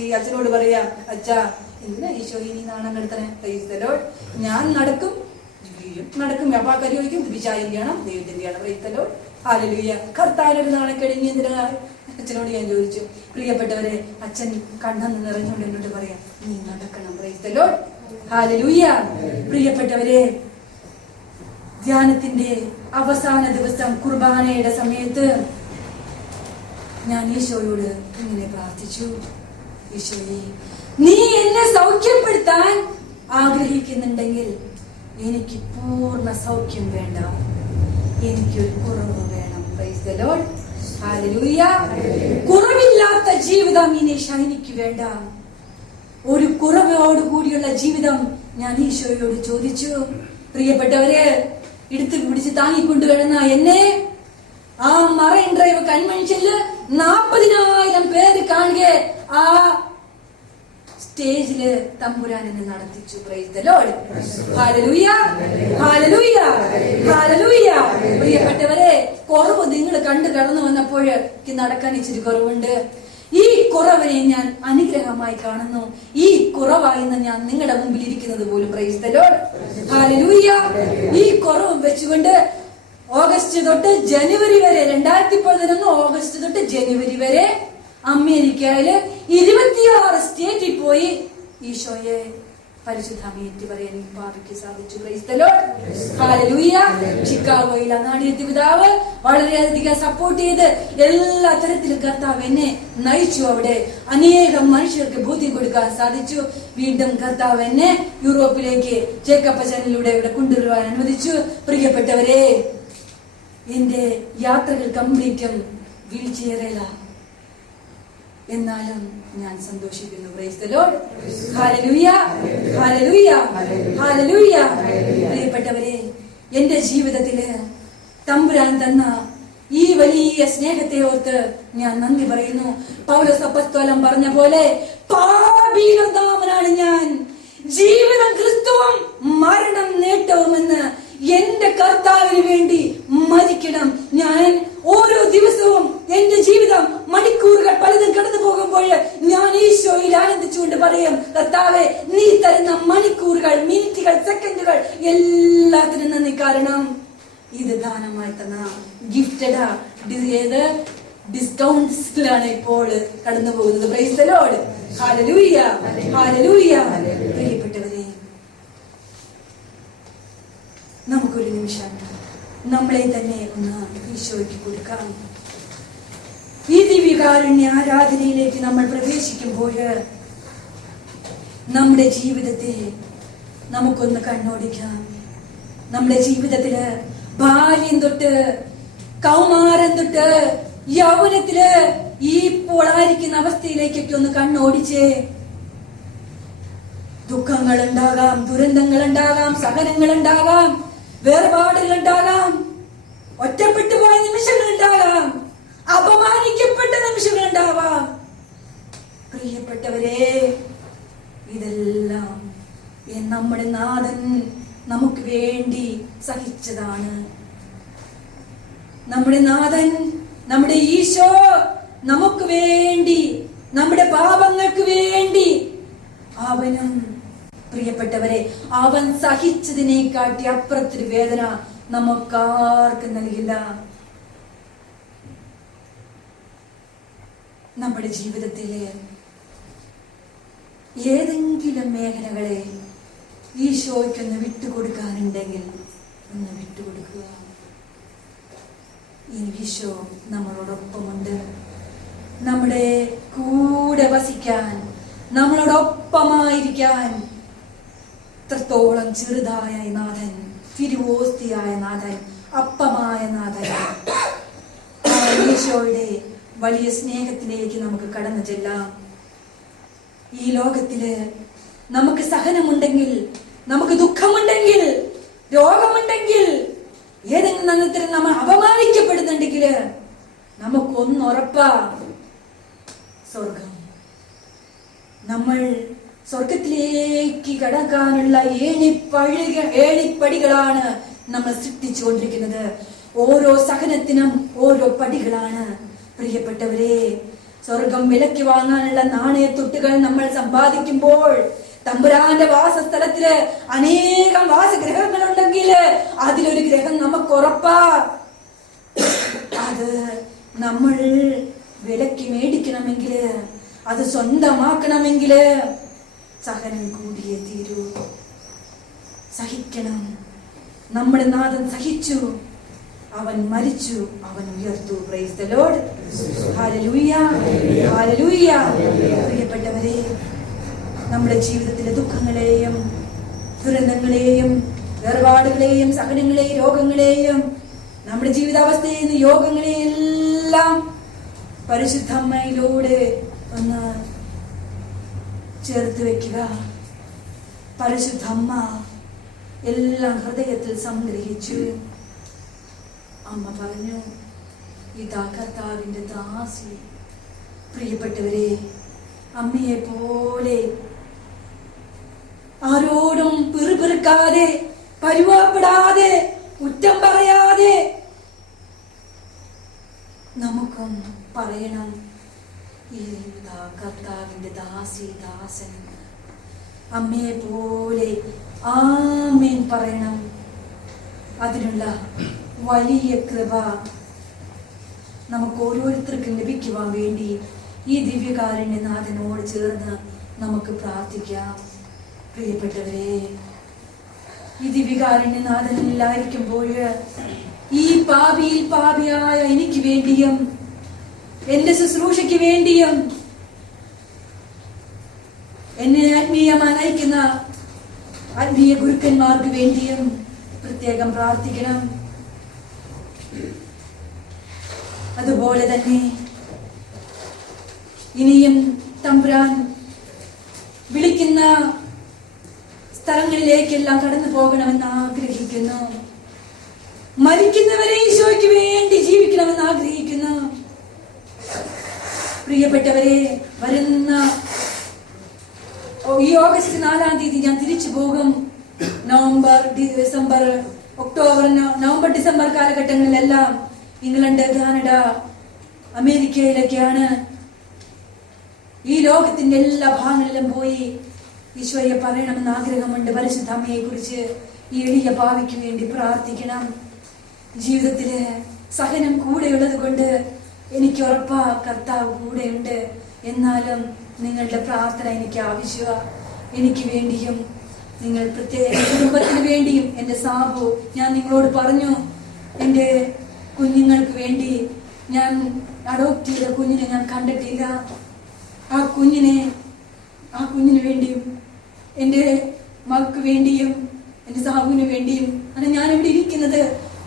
ഈ അച്ഛനോട് പറയാ, അച്ഛാ എന്തിനാ ഈശോ ഇനി നാണം കെടുത്തണേ? Price the Lord. ഞാൻ നടക്കും. അപ്പൊ ആ കരി ചോദിക്കും, വിചാരിക്കണം ദൈവത്തിന്റെയാണ്. Praise the Lord. ഹല്ലേലൂയ. കർത്താവിനൊരു നാണക്കെടുങ്ങി എന്തിനാ? അച്ഛനോട് ഞാൻ ചോദിച്ചു. പ്രിയപ്പെട്ടവരെ, അച്ഛൻ കണ്ണെന്ന് നിറഞ്ഞുകൊണ്ട് എന്നോട് പറയാം, നീ നടക്കണം. Price the Lord. ഹല്ലേലൂയ. പ്രിയപ്പെട്ടവരെ, ധ്യാനത്തിന്റെ അവസാന ദിവസം കുർബാനയുടെ സമയത്ത് ഞാൻ ഈശോയോട് ഇങ്ങനെ പ്രാർത്ഥിച്ചു, ഈശോയെ, നീ എന്നെ സൗഖ്യപ്പെടുത്താൻ ആഗ്രഹിക്കുന്നുണ്ടെങ്കിൽ എനിക്ക് പൂർണ്ണ സൗഖ്യം വേണ്ട, എനിക്കൊരു കുറവ് വേണം. Price the Lord. ഹല്ലേലൂയ. കുറവില്ലാത്ത ജീവിതം ഇനി ഷൈനിക്ക് വേണ്ട. ഒരു കുറവോട് കൂടിയുള്ള ജീവിതം ഞാൻ ഈശോയോട് ചോദിച്ചു. പ്രിയപ്പെട്ടവരെ, എടുത്ത് പിടിച്ച് താങ്ങിക്കൊണ്ടുവരുന്ന എന്നെ ആ മറൈൻ ഡ്രൈവ് കൺവെൻഷനില് 40,000 പേര് കാണുക ആ സ്റ്റേജില് തമ്പുരാൻ എന്നെ നടത്തിച്ചു. Praise the Lord. Hallelujah, hallelujah, hallelujah. പ്രിയപ്പെട്ടവരെ, കുറവ് നിങ്ങൾ കണ്ടു കടന്നു വന്നപ്പോൾ എനിക്ക് നടക്കാൻ ഇച്ചിരി കുറവുണ്ട്. ഈ കുറവിനെ ഞാൻ അനുഗ്രഹമായി കാണുന്നു. ഈ കുറവായി ഞാൻ നിങ്ങളുടെ മുമ്പിൽ ഇരിക്കുന്നത് പോലും. Price the Lord. ഹല്ലേലൂയ. ഈ കുറവ് വെച്ചുകൊണ്ട് ഓഗസ്റ്റ് തൊട്ട് ജനുവരി വരെ 2011 ഓഗസ്റ്റ് തൊട്ട് ജനുവരി വരെ അമേരിക്കയില് 26 സ്റ്റേറ്റിൽ പോയി ഈശോയെ പരിശുദ്ധമേറ്റ് പറയാൻ ഈ പാപിക്ക് സാധിച്ചു. Price the Lord. ഹല്ലേലൂയ. ചിക്കാഗോയിൽ നാടിന്റെ പിതാവ് വളരെയധികം സപ്പോർട്ട് ചെയ്ത് എല്ലാ തരത്തിലും കർത്താവ് എന്നെ നയിച്ചു. അവിടെ അനേകം മനുഷ്യർക്ക് ബോധ്യം കൊടുക്കാൻ സാധിച്ചു. വീണ്ടും കർത്താവ് എന്നെ യൂറോപ്പിലേക്ക് ജേക്കപ്പച്ചനിലൂടെ ഇവിടെ കൊണ്ടുവരുവാൻ അനുവദിച്ചു. പ്രിയപ്പെട്ടവരെ, എന്റെ യാത്രകൾ കംപ്ലീറ്റും വീഴ്ചയേറല, എന്നാലും ഞാൻ സന്തോഷിക്കുന്നു. Price the Lord. Hallelujah, hallelujah, hallelujah. പ്രിയപ്പെട്ടവരെ, എന്റെ ജീവിതത്തില് തമ്പുരാൻ തന്ന ഈ വലിയ സ്നേഹത്തെ ഓർത്ത് ഞാൻ നന്ദി പറയുന്നു. പൗലോസ് അപ്പോസ്തലൻ പറഞ്ഞ പോലെ, പാപിയിലൊന്നാമനാണ് ഞാൻ, ജീവിതം ക്രിസ്തുവും മരണം നേട്ടവുമെന്ന്. എന്റെ കർത്താവിന് വേണ്ടി മരിക്കണം. ഞാൻ ഓരോ ദിവസവും എന്റെ ജീവിതം മണിക്കൂറുകൾ പലതും കടന്നു പോകുമ്പോൾ ഞാൻ ഈശോയിൽ ആനന്ദിച്ചുകൊണ്ട് പറയും, കർത്താവെ, നീ തരുന്ന മണിക്കൂറുകൾ, മിനിറ്റുകൾ, സെക്കൻഡുകൾ എല്ലാത്തിനും നന്ദി. കാരണം ഇത് ദാനമായി തന്ന ഗിഫ്റ്റഡ് ഏത് ഡിസ്കൗണ്ട്സിലാണ് ഇപ്പോൾ കടന്നു പോകുന്നത്. Price the Lord. Hallelujah, hallelujah. പ്രിയപ്പെട്ടവരെ, നമുക്കൊരു നിമിഷം നമ്മളെ തന്നെ ഒന്ന് ഈശോയ്ക്ക് കൊടുക്കാം. ഈ ദിവ്യകാരുണ്യ ആരാധനയിലേക്ക് നമ്മൾ പ്രവേശിക്കുമ്പോൾ നമ്മുടെ ജീവിതത്തെ നമുക്കൊന്ന് കണ്ണോടിക്കാം. നമ്മുടെ ജീവിതത്തില് ബാല്യം തൊട്ട് കൗമാരം തൊട്ട് യൗവനത്തില് ഈ പോളായിരിക്കുന്ന അവസ്ഥയിലേക്കൊക്കെ ഒന്ന് കണ്ണോടിച്ചേ. ദുഃഖങ്ങൾ ഉണ്ടാകാം, ദുരന്തങ്ങൾ ഉണ്ടാകാം, സഹനങ്ങൾ ഉണ്ടാകാം, വേർപാടുകൾ ഉണ്ടാകാം, ഒറ്റപ്പെട്ടു പോയ നിമിഷങ്ങൾ ഉണ്ടാകാം, അപമാനിക്കപ്പെട്ട നിമിഷങ്ങൾ ഉണ്ടാവാം. പ്രിയപ്പെട്ടവരെ, ഇതെല്ലാം നമ്മുടെ നാഥൻ നമുക്ക് വേണ്ടി സഹിച്ചതാണ്. നമ്മുടെ നാഥൻ, നമ്മുടെ ഈശോ നമുക്ക് വേണ്ടി, നമ്മുടെ പാപങ്ങൾക്ക് വേണ്ടി അവനും, പ്രിയപ്പെട്ടവരെ, അവൻ സഹിച്ചതിനെക്കാട്ടി അപ്പുറത്തൊരു വേദന നമുക്കാർക്കും നൽകില്ല. നമ്മുടെ ജീവിതത്തിലെ ഏതെങ്കിലും മേഖലകളെ ഈശോയ്ക്കൊന്ന് വിട്ടുകൊടുക്കാനുണ്ടെങ്കിൽ ഒന്ന് വിട്ടുകൊടുക്കുക. ഈ ഈശോ നമ്മളോടൊപ്പമുണ്ട്. നമ്മുടെ കൂടെ വസിക്കാൻ, നമ്മളോടൊപ്പമായിരിക്കാൻ എത്രത്തോളം ചെറുതായ നാഥൻ, തിരുവോസ്തിയായ നാഥൻ, അപ്പമായ നാഥൻ. ഈശോയുടെ വലിയ സ്നേഹത്തിലേക്ക് നമുക്ക് കടന്നു ചെല്ലാം. ഈ ലോകത്തില് നമുക്ക് സഹനമുണ്ടെങ്കിൽ, നമുക്ക് ദുഃഖമുണ്ടെങ്കിൽ, രോഗമുണ്ടെങ്കിൽ, ഏതെങ്കിലും തരത്തിൽ നമ്മൾ അപമാനിക്കപ്പെടുന്നുണ്ടെങ്കിൽ നമുക്കൊന്നുറപ്പാ, സ്വർഗം. നമ്മൾ സ്വർഗത്തിലേക്ക് കടക്കാനുള്ള ഏണിപ്പടികളാണ് നമ്മൾ സൃഷ്ടിച്ചുകൊണ്ടിരിക്കുന്നത്. ഓരോ സഹനത്തിനും ഓരോ പടികളാണ്. പ്രിയപ്പെട്ടവരെ, സ്വർഗം വിലക്ക് വാങ്ങാനുള്ള നാണയത്തൊട്ടുകൾ നമ്മൾ സമ്പാദിക്കുമ്പോൾ, തമ്പുരാന്റെ വാസസ്ഥലത്തില് അനേകം വാസഗ്രഹങ്ങളുണ്ടെങ്കിൽ അതിലൊരു ഗ്രഹം നമുക്ക് ഉറപ്പാ. അത് നമ്മൾ വിലക്ക് മേടിക്കണമെങ്കിൽ, അത് സ്വന്തമാക്കണമെങ്കിൽ സഹനം കൂടിയേ തീരൂ. സഹിക്കണം. നമ്മുടെ നാഥൻ സഹിച്ചു, അവൻ മരിച്ചു, അവൻ ഉയർത്തു. Praise the Lord. Hallelujah, hallelujah. പ്രിയപ്പെട്ടവരെ, നമ്മുടെ ജീവിതത്തിലെ ദുഃഖങ്ങളെയും ദുരന്തങ്ങളെയും വേർപാടുകളെയും സഹനങ്ങളെയും രോഗങ്ങളെയും നമ്മുടെ ജീവിതാവസ്ഥയിൽ യോഗങ്ങളെയെല്ലാം പരിശുദ്ധ അമ്മയിലൂടെ ഒന്ന് ചേർത്ത് വെക്കുക. പരിശുദ്ധ അമ്മ എല്ലാം ഹൃദയത്തിൽ സംഗ്രഹിച്ചു. അമ്മ പറഞ്ഞു, ഇതാ കർത്താവിന്റെ ദാസി. പ്രിയപ്പെട്ടവരെ, അമ്മയെ പോലെ ആരോടും പിറുപിറുക്കാതെ, പരിവാപ്പെടാതെ, കുറ്റം പറയാതെ നമുക്കും പറയണം, ഇതാ കർത്താവിന്റെ ദാസി, ദാസൻ. അമ്മയെ പോലെ ആമേൻ പറയണം. അതിനുള്ള വലിയ കൃപ നമുക്ക് ഓരോരുത്തർക്കും ലഭിക്കുവാൻ വേണ്ടി ഈ ദിവ്യകാരുണ്യനാഥനോട് ചേർന്ന് നമുക്ക് പ്രാർത്ഥിക്കാം. പ്രിയപ്പെട്ടവരെ, ഈ ദിവ്യകാരുണ്യനാഥനിലായിരിക്കുമ്പോൾ ഈ പാപിയിൽ പാപിയായ എനിക്ക് വേണ്ടിയും എന്റെ ശുശ്രൂഷയ്ക്ക് വേണ്ടിയും എന്നെ ആത്മീയമായി നയിക്കുന്ന ആത്മീയ ഗുരുക്കന്മാർക്ക് വേണ്ടിയും പ്രത്യേകം പ്രാർത്ഥിക്കണം. അതുപോലെ തന്നെ ഇനിയും തമ്പുരാൻ വിളിക്കുന്ന സ്ഥലങ്ങളിലേക്കെല്ലാം കടന്നു പോകണമെന്ന് ആഗ്രഹിക്കുന്നു. മരിക്കുന്നവരെ ഈശോയ്ക്ക് വേണ്ടി ജീവിക്കണമെന്ന് ആഗ്രഹിക്കുന്നു. പ്രിയപ്പെട്ടവരെ, വരുന്ന ഈ ഓഗസ്റ്റ് 4-ാം തീയതി ഞാൻ തിരിച്ചു പോകും. നവംബർ, ഡിസംബർ കാലഘട്ടങ്ങളിലെല്ലാം ഇംഗ്ലണ്ട്, കാനഡ, അമേരിക്കയിലൊക്കെയാണ്. ഈ ലോകത്തിന്റെ എല്ലാ ഭാഗങ്ങളിലും പോയി ഈശോയെ പറയണമെന്ന് ആഗ്രഹമുണ്ട്. പരിശുദ്ധ അമ്മയെ കുറിച്ച് ഈ എളിയ ഭാവിക്ക് വേണ്ടി പ്രാർത്ഥിക്കണം. ജീവിതത്തില് സഹനം കൂടെയുള്ളത് കൊണ്ട് എനിക്ക് ഉറപ്പാ കർത്താവ് കൂടെയുണ്ട്. എന്നാലും നിങ്ങളുടെ പ്രാർത്ഥന എനിക്ക് ആവശ്യമാണ്. എനിക്ക് വേണ്ടിയും നിങ്ങൾ പ്രത്യേക കുടുംബത്തിന് വേണ്ടിയും. എന്റെ സാബു, ഞാൻ നിങ്ങളോട് പറഞ്ഞു, എന്റെ കുഞ്ഞുങ്ങൾക്ക് വേണ്ടി ഞാൻ അഡോപ്റ്റ് ചെയ്ത കുഞ്ഞിനെ ഞാൻ കണ്ടിട്ടില്ല. ആ കുഞ്ഞിന് വേണ്ടിയും എൻ്റെ മകൾക്ക് വേണ്ടിയും എൻ്റെ സാബുവിന് വേണ്ടിയും ആണ് ഞാൻ ഇവിടെ ഇരിക്കുന്നത്.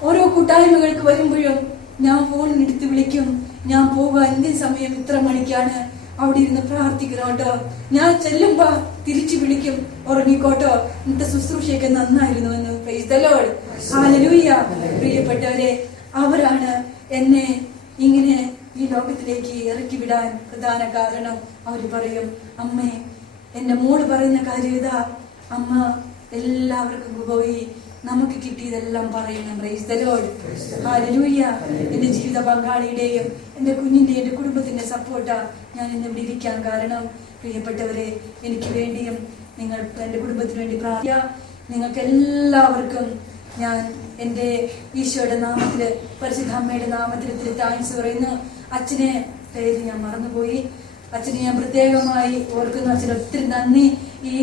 ഓരോ കൂട്ടായ്മകൾക്ക് വരുമ്പോഴും ഞാൻ ഫോണിനെടുത്ത് വിളിക്കും. ഞാൻ പോകാൻ ഇന്ത്യൻ സമയം ഇത്ര മണിക്കാണ്, അവിടെ ഇരുന്ന് പ്രാർത്ഥിക്കണം കേട്ടോ. ഞാൻ ചെല്ലുമ്പോ തിരിച്ചു വിളിക്കും, ഉറങ്ങിക്കോട്ടോ, ഇന്നത്തെ ശുശ്രൂഷയൊക്കെ നന്നായിരുന്നു എന്ന്. Price the Lord, hallelujah. പ്രിയപ്പെട്ടവരെ, അവരാണ് എന്നെ ഇങ്ങനെ ഈ ലോകത്തിലേക്ക് ഇറക്കി വിടാൻ പ്രധാന കാരണം. അവര് പറയും, അമ്മേ, എന്റെ മോള് പറയുന്ന കാര്യം ഇതാ, അമ്മ എല്ലാവർക്കും പോയി നമുക്ക് കിട്ടിയതെല്ലാം പറയണം. Price the Lord, hallelujah. എന്റെ ജീവിത പങ്കാളിയുടെയും എന്റെ കുഞ്ഞിന്റെ എന്റെ കുടുംബത്തിന്റെ സപ്പോർട്ടാ ഞാൻ ഇന്ന് ഇവിടെ ഇരിക്കാൻ കാരണം. പ്രിയപ്പെട്ടവരെ, എനിക്ക് വേണ്ടിയും നിങ്ങൾ എന്റെ കുടുംബത്തിന് വേണ്ടി പ്രാർത്ഥിക്കുക. നിങ്ങൾക്ക് എല്ലാവർക്കും ഞാൻ എന്റെ ഈശോയുടെ നാമത്തില്, പരിശുദ്ധ അമ്മയുടെ നാമത്തിൽ താങ്ക്സ് പറയുന്നു. അച്ഛനെ പേര് ഞാൻ മറന്നുപോയി. അച്ഛനെ ഞാൻ പ്രത്യേകമായി ഓർക്കുന്നു. അച്ഛന് ഒത്തിരി നന്ദി. ഈ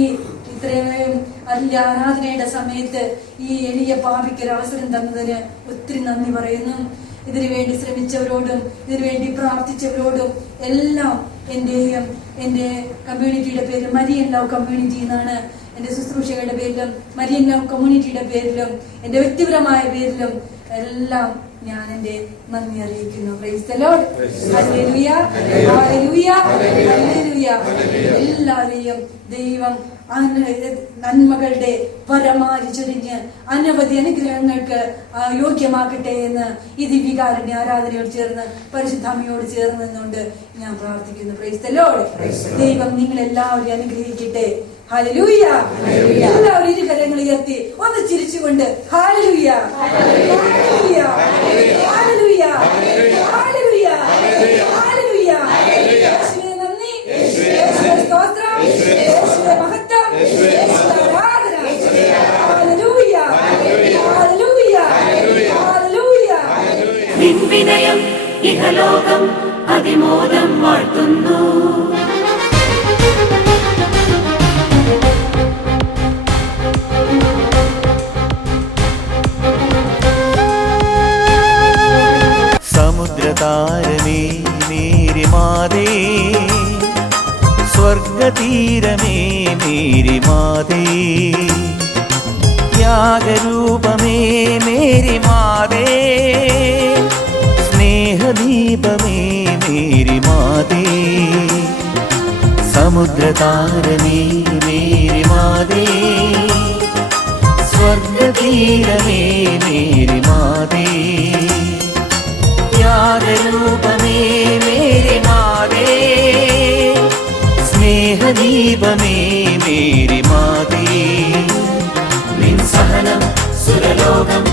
ഇത്രയും വലിയ ആരാധനയുടെ സമയത്ത് ഈ എളിയ പാപിക്കൊരു അവസരം തന്നതിന് ഒത്തിരി നന്ദി പറയുന്നു. ഇതിനു വേണ്ടി ശ്രമിച്ചവരോടും ഇതിനു വേണ്ടി പ്രാർത്ഥിച്ചവരോടും എല്ലാം എന്റെയും എന്റെ കമ്മ്യൂണിറ്റിയുടെ പേര് മരിയൻ ലവ് കമ്മ്യൂണിറ്റി എന്നാണ്. എന്റെ ശുശ്രൂഷകളുടെ പേരിലും മരിയൻ ലവ് കമ്മ്യൂണിറ്റിയുടെ പേരിലും എന്റെ വ്യക്തിപരമായ പേരിലും എല്ലാം ഞാൻ എന്റെ നന്ദി അറിയിക്കുന്നു. Price the Lord, hallelujah, hallelujah, hallelujah. എല്ലാവരെയും ദൈവം നന്മകളുടെ പരമാരി ചൊരിഞ്ഞ് അനവധി അനുഗ്രഹങ്ങൾക്ക് യോഗ്യമാക്കട്ടെ എന്ന് ഈ ദിവ്യകാരുണ്യ ആരാധനയോട് ചേർന്ന് പരിശുദ്ധാമ്മയോട് ചേർന്ന് നിന്നുകൊണ്ട് ഞാൻ പ്രാർത്ഥിക്കുന്നു. Price the Lord. ദൈവം നിങ്ങളെല്ലാവരെയും അനുഗ്രഹിക്കട്ടെ. ഹല്ലേലൂയ. എല്ലാവരും ഇരുകരങ്ങൾ ഉയർത്തി ഒന്ന് ചിരിച്ചുകൊണ്ട് hallelujah, hallelujah, hallelujah, hallelujah, hallelujah. യേശുവേ നന്ദി, യേശുവേ സ്തോത്രം, യേശുവേ മഹത്വം, യേശുവേ ആരാധന. Hallelujah, hallelujah, hallelujah. വിനയം ഇഹലോകം അതിമോദം വാഴ്ത്തുന്നു. സമുദ്രതാരമേ മേരി മാതേ, സ്വർഗതീരമേ മേരി മാതേ, ത്യാഗരൂപമേ മേരി മാതേ, സ്നേഹദീപമേ മേരി മാതേ. സമുദ്രതാരമേ മേരി മാതേ, സ്വർഗതീരമേ മേരി മാതേ, ത്യാഗരൂപമേ മേരി മാതേ, സ്നേഹദീപമേ മേരി മാതേ. നിൻ സഹനം സുരലോകം